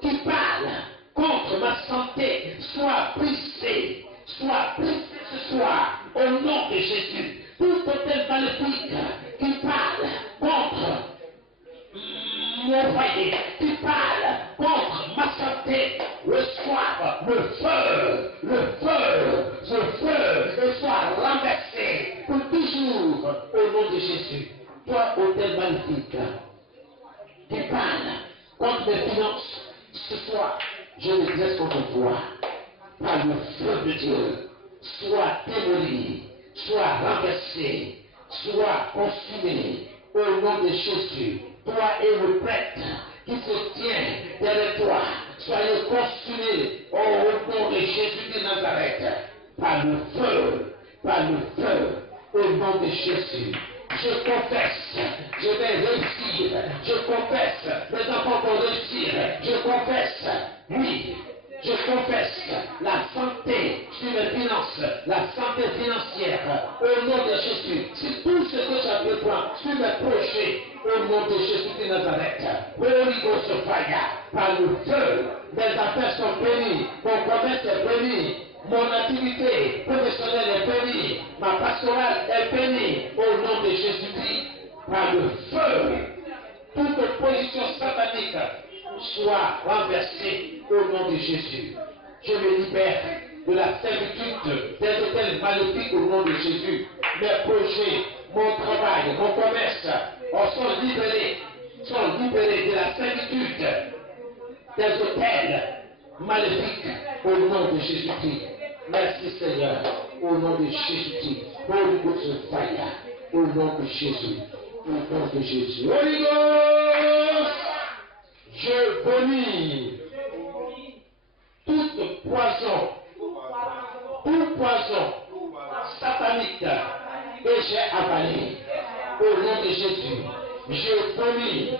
qui parle contre ma santé soit brisé ce soir au nom de Jésus. Tout hôtel maléfique qui parle contre mon foyer, qui parle contre ma santé, reçoive le feu, et soit renversé pour toujours au nom de Jésus. Toi, hôtel maléfique, qui parle contre mes finances, ce soir, je me dresse contre toi, par le feu de Dieu, soit démoli, soit renversé, soit consumé au nom de Jésus. Toi et le prêtre qui se tient derrière toi, soyez consumés au nom de Jésus de Nazareth, par le feu, au nom de Jésus. Je confesse, je vais réussir, je confesse, mes enfants vont réussir, je confesse, oui, je confesse la santé sur mes finances, la santé financière, au nom de Jésus. C'est tout ce que j'entreprends sur mes projets, au nom de Jésus de Nazareth. Holy Ghost fire, par le feu, mes affaires sont bénies, mon commerce est béni, mon activité professionnelle est bénie, ma pastorale est bénie, au nom de Jésus-Christ, par le feu. Toute opposition satanique soit renversée au nom de Jésus. Je me libère de la servitude des hôtels maléfiques au nom de Jésus. Mes projets, mon travail, mon commerce sont libérés de la servitude des hôtels maléfiques au nom de Jésus-Christ. Merci Seigneur, au nom de Jésus-Christ. Holy Ghost fire, au nom de Jésus. Au nom de Jésus. Holy Ghost, je vomis toute poison, toute tout poison satanique que j'ai avalé. Au nom de Jésus, je vomis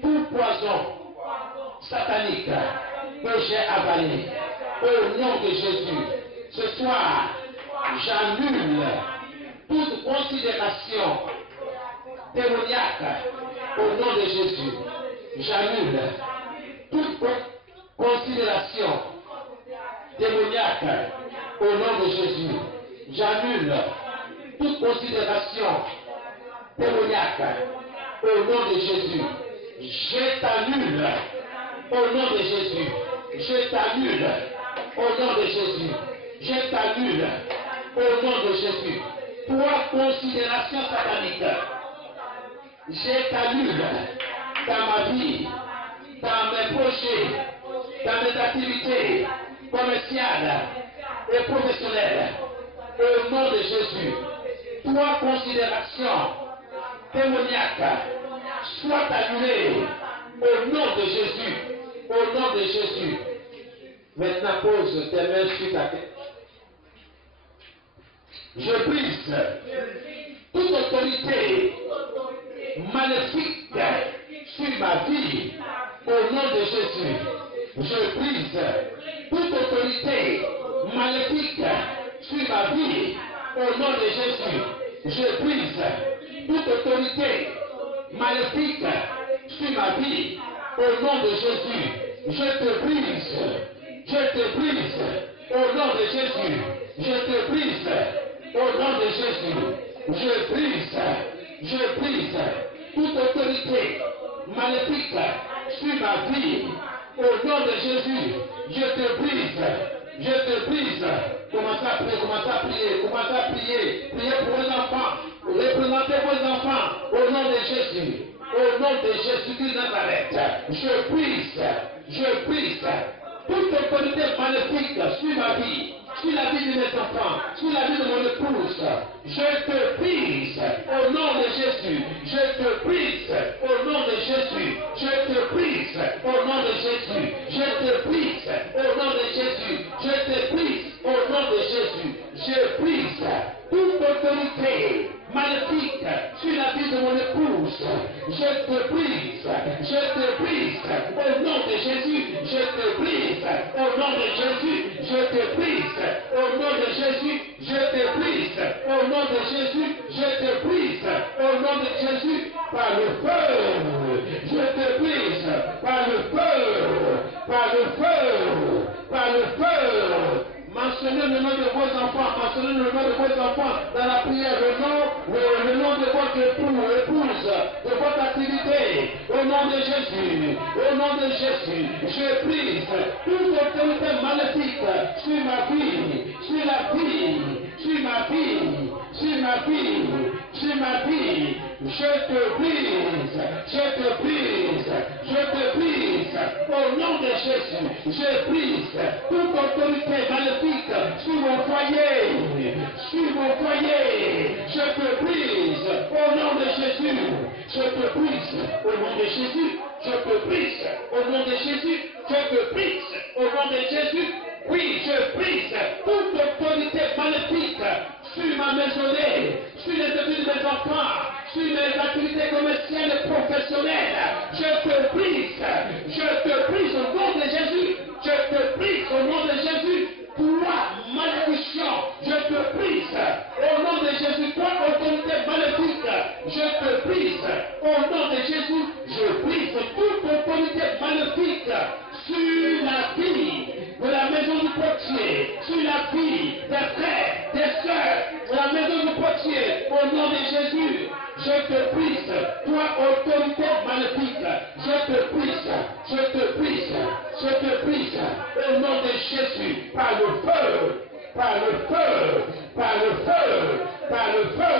tout poison satanique que j'ai avalé. Au nom de Jésus, ce soir, j'annule toute considération démoniaque. Au nom de Jésus, j'annule toute considération démoniaque. Au nom de Jésus, j'annule toute considération démoniaque. Au nom de Jésus, je t'annule. Au nom de Jésus, je t'annule. Au nom de Jésus, je t'annule. Au nom de Jésus, toi considération satanique, je t'annule dans ma vie, dans mes projets, dans mes activités commerciales et professionnelles. Au nom de Jésus, toi considération démoniaque, soit annulée. Au nom de Jésus, au nom de Jésus. Maintenant, pose tes mains sur ta tête. Je brise toute autorité maléfique sur ma vie. Au nom de Jésus, je brise toute autorité maléfique sur ma vie. Au nom de Jésus, je brise toute autorité maléfique sur ma vie. Au nom de Jésus, je te brise. Je te brise. Au nom de Jésus, je te brise. Au nom de Jésus, je brise. Je brise toute autorité maléfique sur ma vie. Au nom de Jésus, je te brise. Je te brise. Commencez à prier, commencez à prier, commencez à prier. Priez pour les enfants. Représentez vos enfants au nom de Jésus. Au nom de Jésus-Christ de Nazareth, je brise toute autorité maléfique sur ma vie, sur la vie de mes enfants, sur la vie de mon épouse. Je te brise au nom de Jésus. Je te brise au nom de Jésus. Je te brise au nom de Jésus. Je te brise au nom de Jésus. Je te brise au nom de Jésus. Je brise toute autorité maléfique sur la vie de mon épouse. Je te brise au nom de Jésus. Je te brise au nom de Jésus. Je te brise au nom de Jésus. Je te brise au nom de Jésus. Je te brise au nom de Jésus par le feu. Je te brise par le feu, par le feu, par le feu. Mentionnez le nom de vos enfants, mentionnez le nom de vos enfants dans la prière, le nom de votre épouse, de votre activité, au nom de Jésus, au nom de Jésus, je brise toute autorité maléfique sur ma vie, sur la vie, sur ma vie, sur ma vie, sur ma vie, je te brise, je te brise, je te brise, au nom de Jésus, je brise toute autorité maléfique sur mon foyer, je te brise au nom de Jésus, je te brise au nom de Jésus, je te brise au nom de Jésus, je te brise au nom de Jésus. Oui, je brise toute autorité maléfique sur ma maisonnée, sur les études de mes enfants, sur mes activités commerciales et professionnelles. Je te brise au nom de Jésus, je te brise au nom de Jésus. Toi, malédiction, je te brise au nom de Jésus. Toi, autorité maléfique, je te brise au nom de Jésus. Je brise toute autorité maléfique sur la vie de la maison du potier, sur la vie des frères, des sœurs, de la maison du potier, au nom de Jésus. Je te brise, toi, autorité maléfique, je te brise, je te brise, je te brise, au nom de Jésus, par le feu, par le feu, par le feu, par le feu,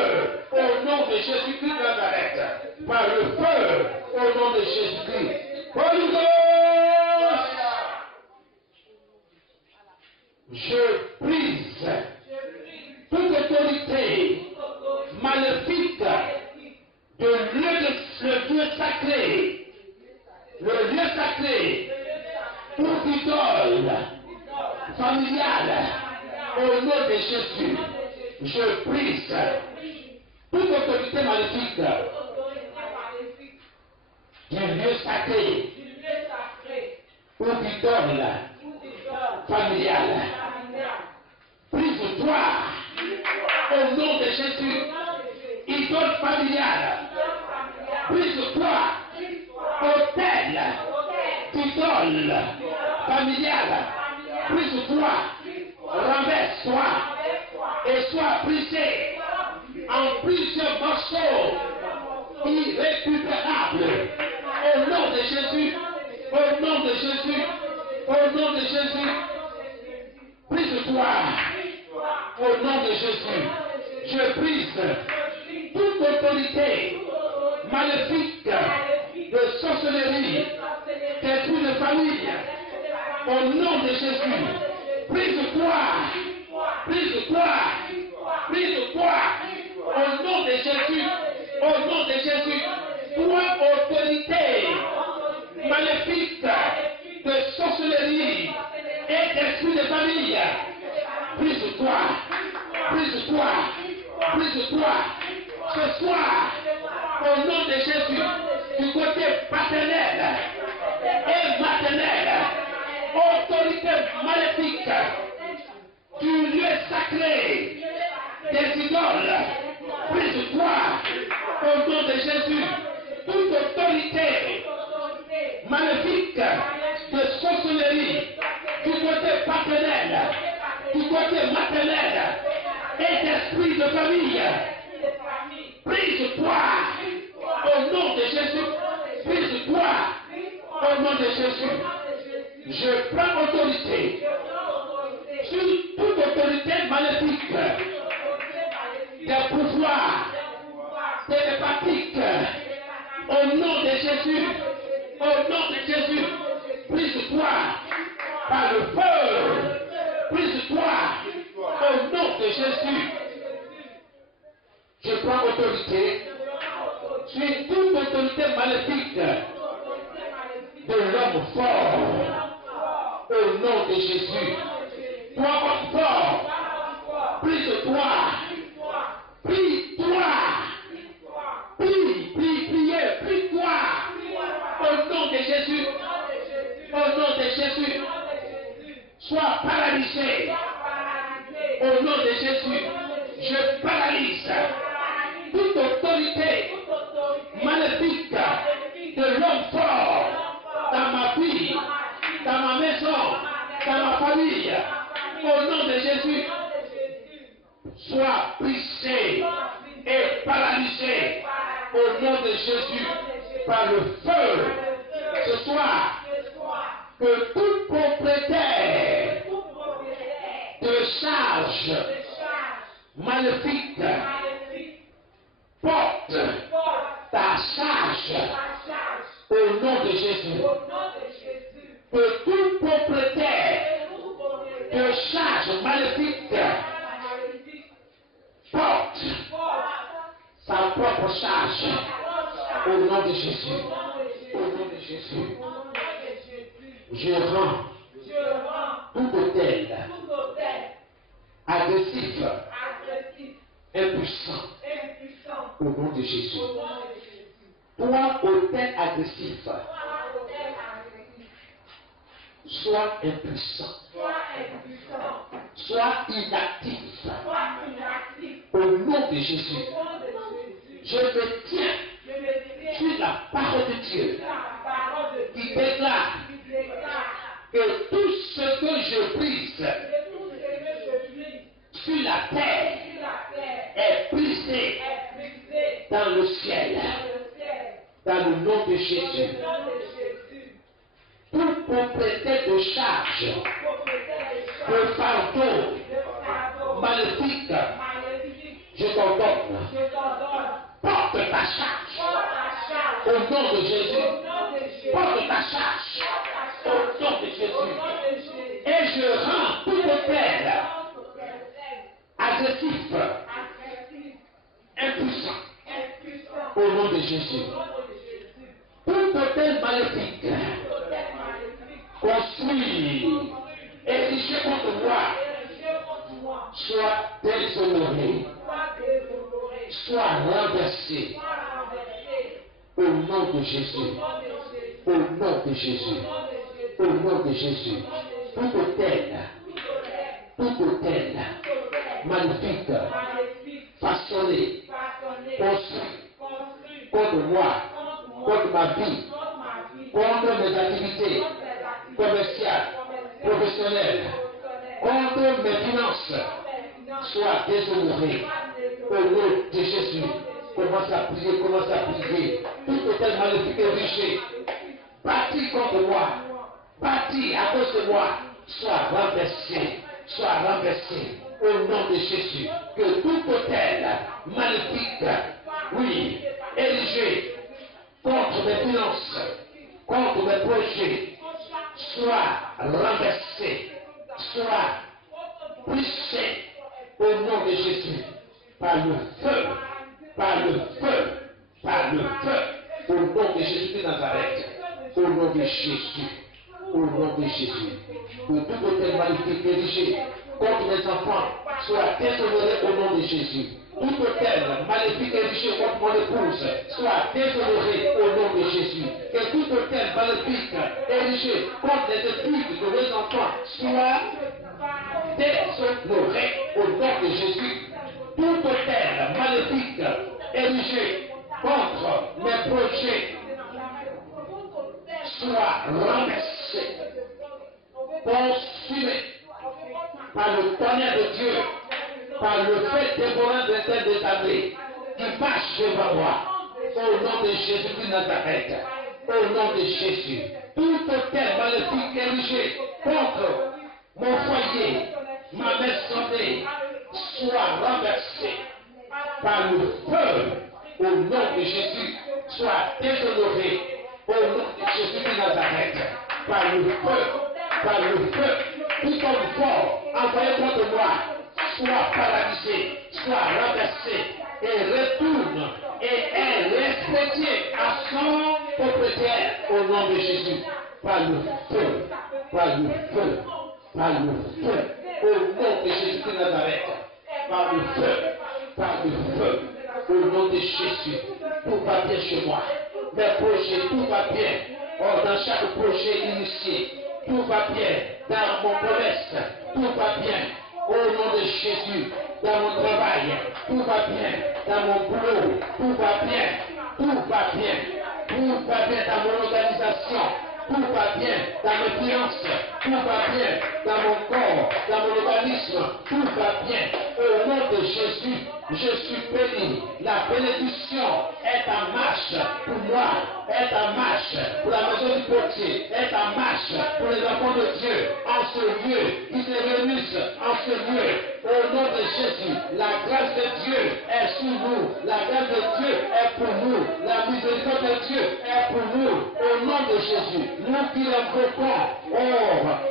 au nom de Jésus-Christ de Nazareth, par le feu, au nom de Jésus-Christ. Holy Ghost, je brise toute autorité maléfique de le lieu sacré, pour idole familiale, Au nom de Jésus, je brise toute autorité maléfique du lieu sacré ou d'idole familiale. Brise-toi au nom de Jésus. Idole familiale. Brise-toi. Autel d'idole familiale. Brise-toi. Renverse-toi. Et sois brisé en plusieurs morceaux irrécupérables. Au nom de Jésus. Au nom de Jésus. Au nom de Jésus. Brise-toi. Au nom de Jésus. Je brise toute autorité maléfique de sorcellerie, d'esprit de famille. Au nom de Jésus. Brise-toi. Brise-toi. Brise-toi. Au nom de Jésus. Au nom de Jésus. Toi, autorité maléfique de sorcellerie et d'esprit de famille. Brise-toi. Brise-toi. Brise-toi. Ce soir, au nom de Jésus, du côté paternel et maternel, autorité maléfique du lieu sacré des idoles, brise-toi au nom de Jésus. Toute autorité maléfique de sorcellerie du côté paternel, du côté maternel et d'esprit de famille, brise-toi au nom de Jésus. Brise-toi au nom de Jésus. Je prends autorité sur toute autorité maléfique des pouvoirs télépathiques. Au nom de Jésus. Au nom de Jésus. Brise-toi par le feu. Brise-toi au nom de Jésus. Je prends autorité sur toute autorité maléfique de l'homme fort. Au nom de Jésus. Toi, homme fort, brise-toi. Prie-toi. Prie-toi. Au nom de Jésus. Au nom de Jésus. Sois paralysé. Au nom de Jésus. Je paralyse toute autorité maléfique de l'homme fort dans ma vie, dans ma maison, dans ma famille. Au nom de Jésus, sois brisé et paralysé au nom de Jésus par le feu. Ce soir, que toute propriétaire de charge maléfique porte ta charge au nom de Jésus. Que tout propriétaire de charge maléfique porte sa propre charge au nom de Jésus. Au nom de Jésus. Je rends tout hôtel agressif, impuissant, au nom de Jésus. Toi, hôtel agressif, sois impuissant, sois inactif, au nom de Jésus. Je me tiens sur la parole de Dieu qui déclare que tout ce que je brise sur la terre est brisé dans le ciel, dans le nom de Jésus. Toute propriété de charge, de fardeau maléfique, je t'ordonne, porte ta charge au nom de Jésus. Porte ta charge au nom de Jésus. Et je rends tout hôtel agressif, impuissant, au nom de Jésus. Tout hôtel maléfique construit, érigé contre moi, soit déshonoré, soit renversé. Au nom de Jésus. Au nom de Jésus. Au nom de Jésus. Tout autel magnifique, façonné, construit contre moi, contre ma vie, contre mes activités commerciales, professionnelles, contre mes finances, soit déshonoré au nom de Jésus. Commence à prier. Tout autel maléfique érigé, bâti contre moi, bâti à cause de moi, soit renversé au nom de Jésus. Que tout autel maléfique, oui, érigé contre mes finances, contre mes projets, soit renversé, soit brisé au nom de Jésus. Par le feu, au nom de Jésus de Nazareth, au nom de Jésus. Que tout autel maléfique érigé contre mes enfants soit déshonoré au nom de Jésus. Tout autel maléfique érigé contre mon épouse soit déshonoré au nom de Jésus. Que tout autel maléfique érigé contre les études de mes enfants soit déshonoré au nom de Jésus. Tout autel maléfique érigé contre mes projets soit renversé, consumé par le tonnerre de Dieu, par le fait dévorant de tels désablés qui marche devant moi, au nom de Jésus de Nazareth, au nom de Jésus. Tout autel maléfique érigé contre mon foyer, ma mère santé, soit renversé par le feu, au nom de Jésus, soit déshonoré, au nom de Jésus de Nazareth, par le feu, tout homme fort envoyé contre moi, soit paralysé, soit renversé, et retourne, et est respecté à son propriétaire, au nom de Jésus, par le feu, au nom de Jésus de Nazareth, par le feu, au nom de Jésus. Tout va bien chez moi, mes projets, tout va bien, dans chaque projet initié, tout va bien, dans mon commerce, tout va bien, au nom de Jésus, dans mon travail, tout va bien, dans mon boulot, tout va bien, dans mon organisation, tout va bien dans mes finances, tout va bien dans mon corps, dans mon organisme, tout va bien. Au nom de Jésus, je suis béni. La bénédiction est en marche pour moi, est en marche pour la maison du potier, est en marche pour les enfants de Dieu en ce lieu. Ils se réunissent en ce lieu. Au nom de Jésus, la grâce de Dieu est sur nous, la grâce de Dieu est pour nous, la miséricorde de Dieu est pour nous. Au nom de Jésus, nous qui l'invoquons,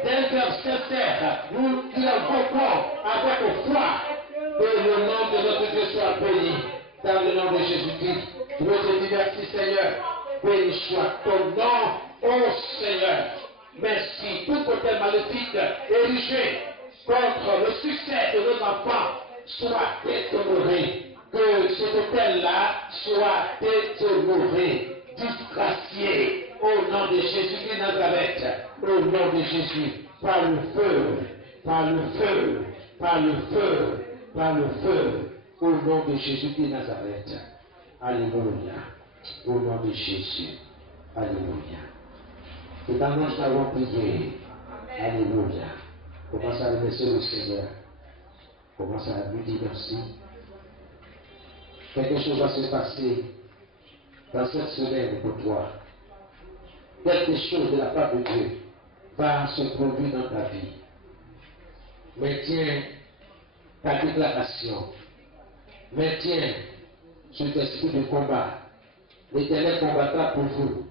d'un cœur sincère, nous qui l'invoquons avec foi, que le nom de notre Dieu soit béni. Dans le nom de Jésus-Christ, je te dis merci Seigneur, béni soit ton nom, ô Seigneur. Merci. Tout côté maléfique érigé contre le succès de nos enfants soit déshonoré. Que cet hôtel-là soit déshonoré, disgracié, au nom de Jésus de Nazareth, au nom de Jésus, par le feu, au nom de Jésus de Nazareth. Alléluia. Au nom de Jésus. Alléluia. Et dans nous avons prié. Alléluia. Commence à remercier le Seigneur. Commence à lui dire merci. Quelque chose va se passer dans cette semaine pour toi. Quelque chose de la part de Dieu va se produire dans ta vie. Maintiens ta déclaration. Maintiens cet esprit de combat. L'Éternel combattra pour vous.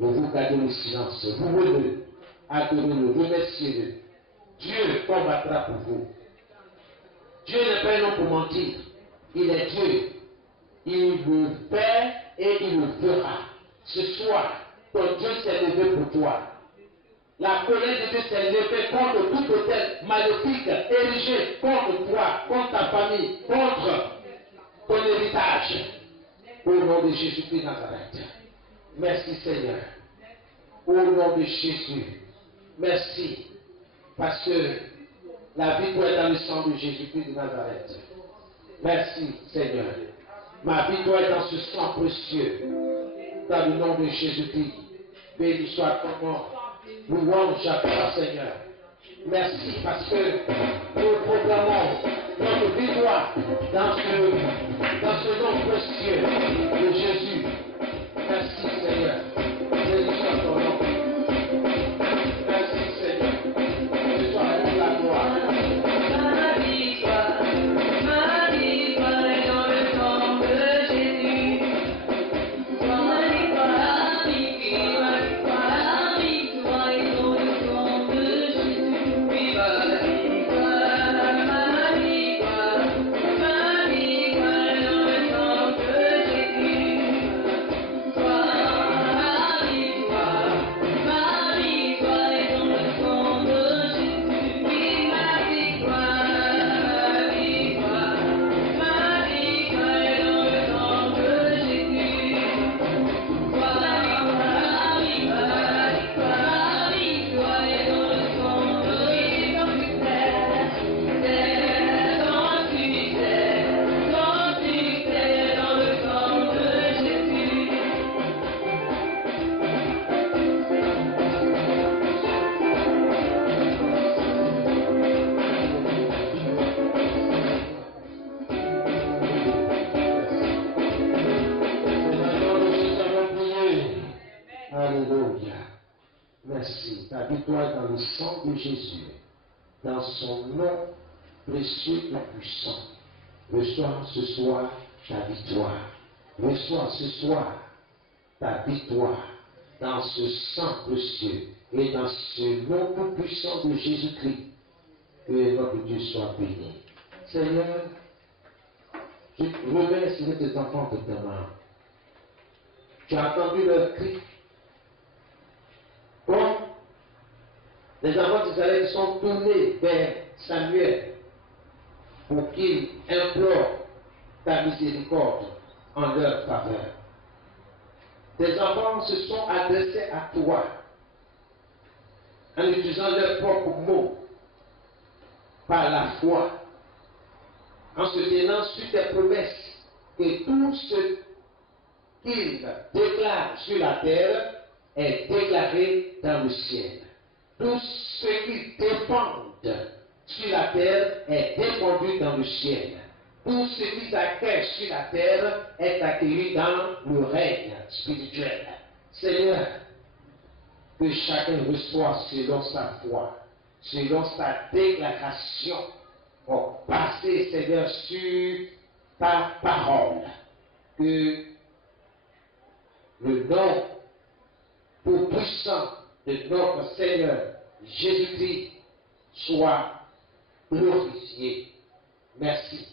Et vous gardez le silence. Vous le adorez-le, remerciez-le. Dieu combattra pour vous. Dieu n'est pas un homme pour mentir. Il est Dieu. Il le fait et il le fera. Ce soir, ton Dieu s'est levé pour toi. La colère de Dieu s'est levée contre tout autel maléfique érigé contre toi, contre ta famille, contre ton héritage. Au nom de Jésus-Christ de Nazareth. Merci Seigneur. Au nom de Jésus. Merci. Parce que la victoire est dans le sang de Jésus-Christ de Nazareth. Merci Seigneur. Ma victoire est dans ce sang précieux. Dans le nom de Jésus-Christ. Béni soit ton nom. Louange à toi Seigneur. Merci parce que nous proclamons notre victoire dans ce nom précieux de Jésus. Merci Seigneur. Béni soit ton nom. Merci Seigneur. Que soit pour la gloire. Ma victoire est dans le sang de Jésus. Ma victoire est dans le sang de Jésus. Viva la victoire, ma victoire est dans le sang de Jésus. Toi, ma victoire est dans le sang de Jésus. Oui, ma victoire est dans le sang de Jésus. Toi, ma victoire est dans le sang de Jésus. Quand tu sais dans le sang de Jésus. Alléluia. Merci. Ta victoire est dans le sang de Jésus. Dans son nom précieux et puissant. Reçois ce soir ta victoire. Reçois ce soir ta victoire. Dans ce sang précieux et dans ce nom tout puissant de Jésus-Christ. Que notre Dieu soit béni. Seigneur, je remets sur tes enfants de ta main. Tu as entendu leur cri. Comme les enfants d'Israël sont tournés vers Samuel pour qu'il implore ta miséricorde en leur faveur. Tes enfants se sont adressés à toi en utilisant leurs propres mots par la foi, en se tenant sur tes promesses que tout ce qu'ils déclarent sur la terre est déclaré dans le ciel. Tout ce qu'ils dépendent sur la terre est défendu dans le ciel. Tout ce qu'ils accueillent sur la terre est accueilli dans le règne spirituel. Seigneur, que chacun reçoive selon sa foi, selon sa déclaration, pour passer, Seigneur, sur ta parole. Que le nom tout puissant de notre Seigneur Jésus-Christ soit glorifié. Merci.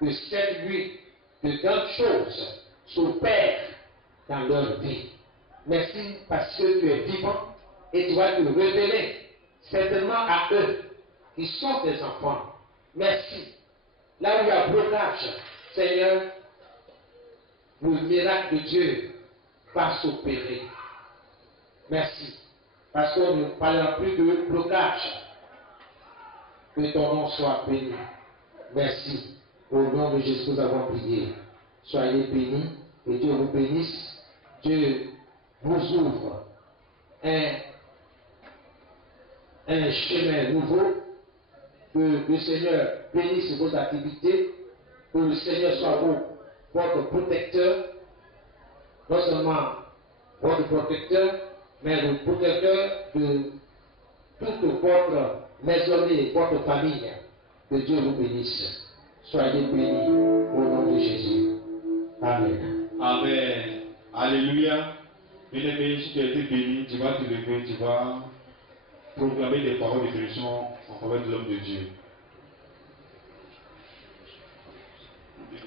Que cette nuit, de grandes choses s'opèrent dans leur vie. Merci parce que tu es vivant et tu vas te révéler certainement à eux qui sont tes enfants. Merci. Là où il y a blocage, Seigneur, le miracle de Dieu va s'opérer. Merci. Parce qu'on ne parlera plus de blocage. Que ton nom soit béni. Merci. Au nom de Jésus, nous avons prié. Soyez bénis et Dieu vous bénisse. Dieu vous ouvre un chemin nouveau. Que le Seigneur bénisse vos activités. Que le Seigneur soit votre protecteur. Non seulement votre protecteur, mais le protecteur de toute votre maisonnée, votre famille. Que Dieu vous bénisse. Soyez bénis au nom de Jésus. Amen. Amen. Alléluia. Bien-aimé, si tu as été béni, tu vas te lever, tu vas proclamer des paroles de bénédiction en faveur de l'homme de Dieu. Je vais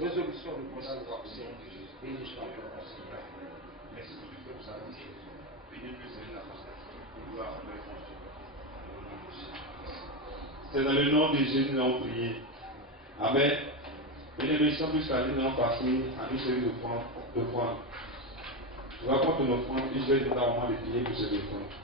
Résolution de constitution et de championnat. Merci pour tout ce que vous avez dit. C'est dans le nom de Jésus que nous avons prié. Amen. Bénédiction plus la nous avons passé à nous servir de prendre. Je vais prendre nos offrandes et je vais demander au moment de prier pour ce offrandes.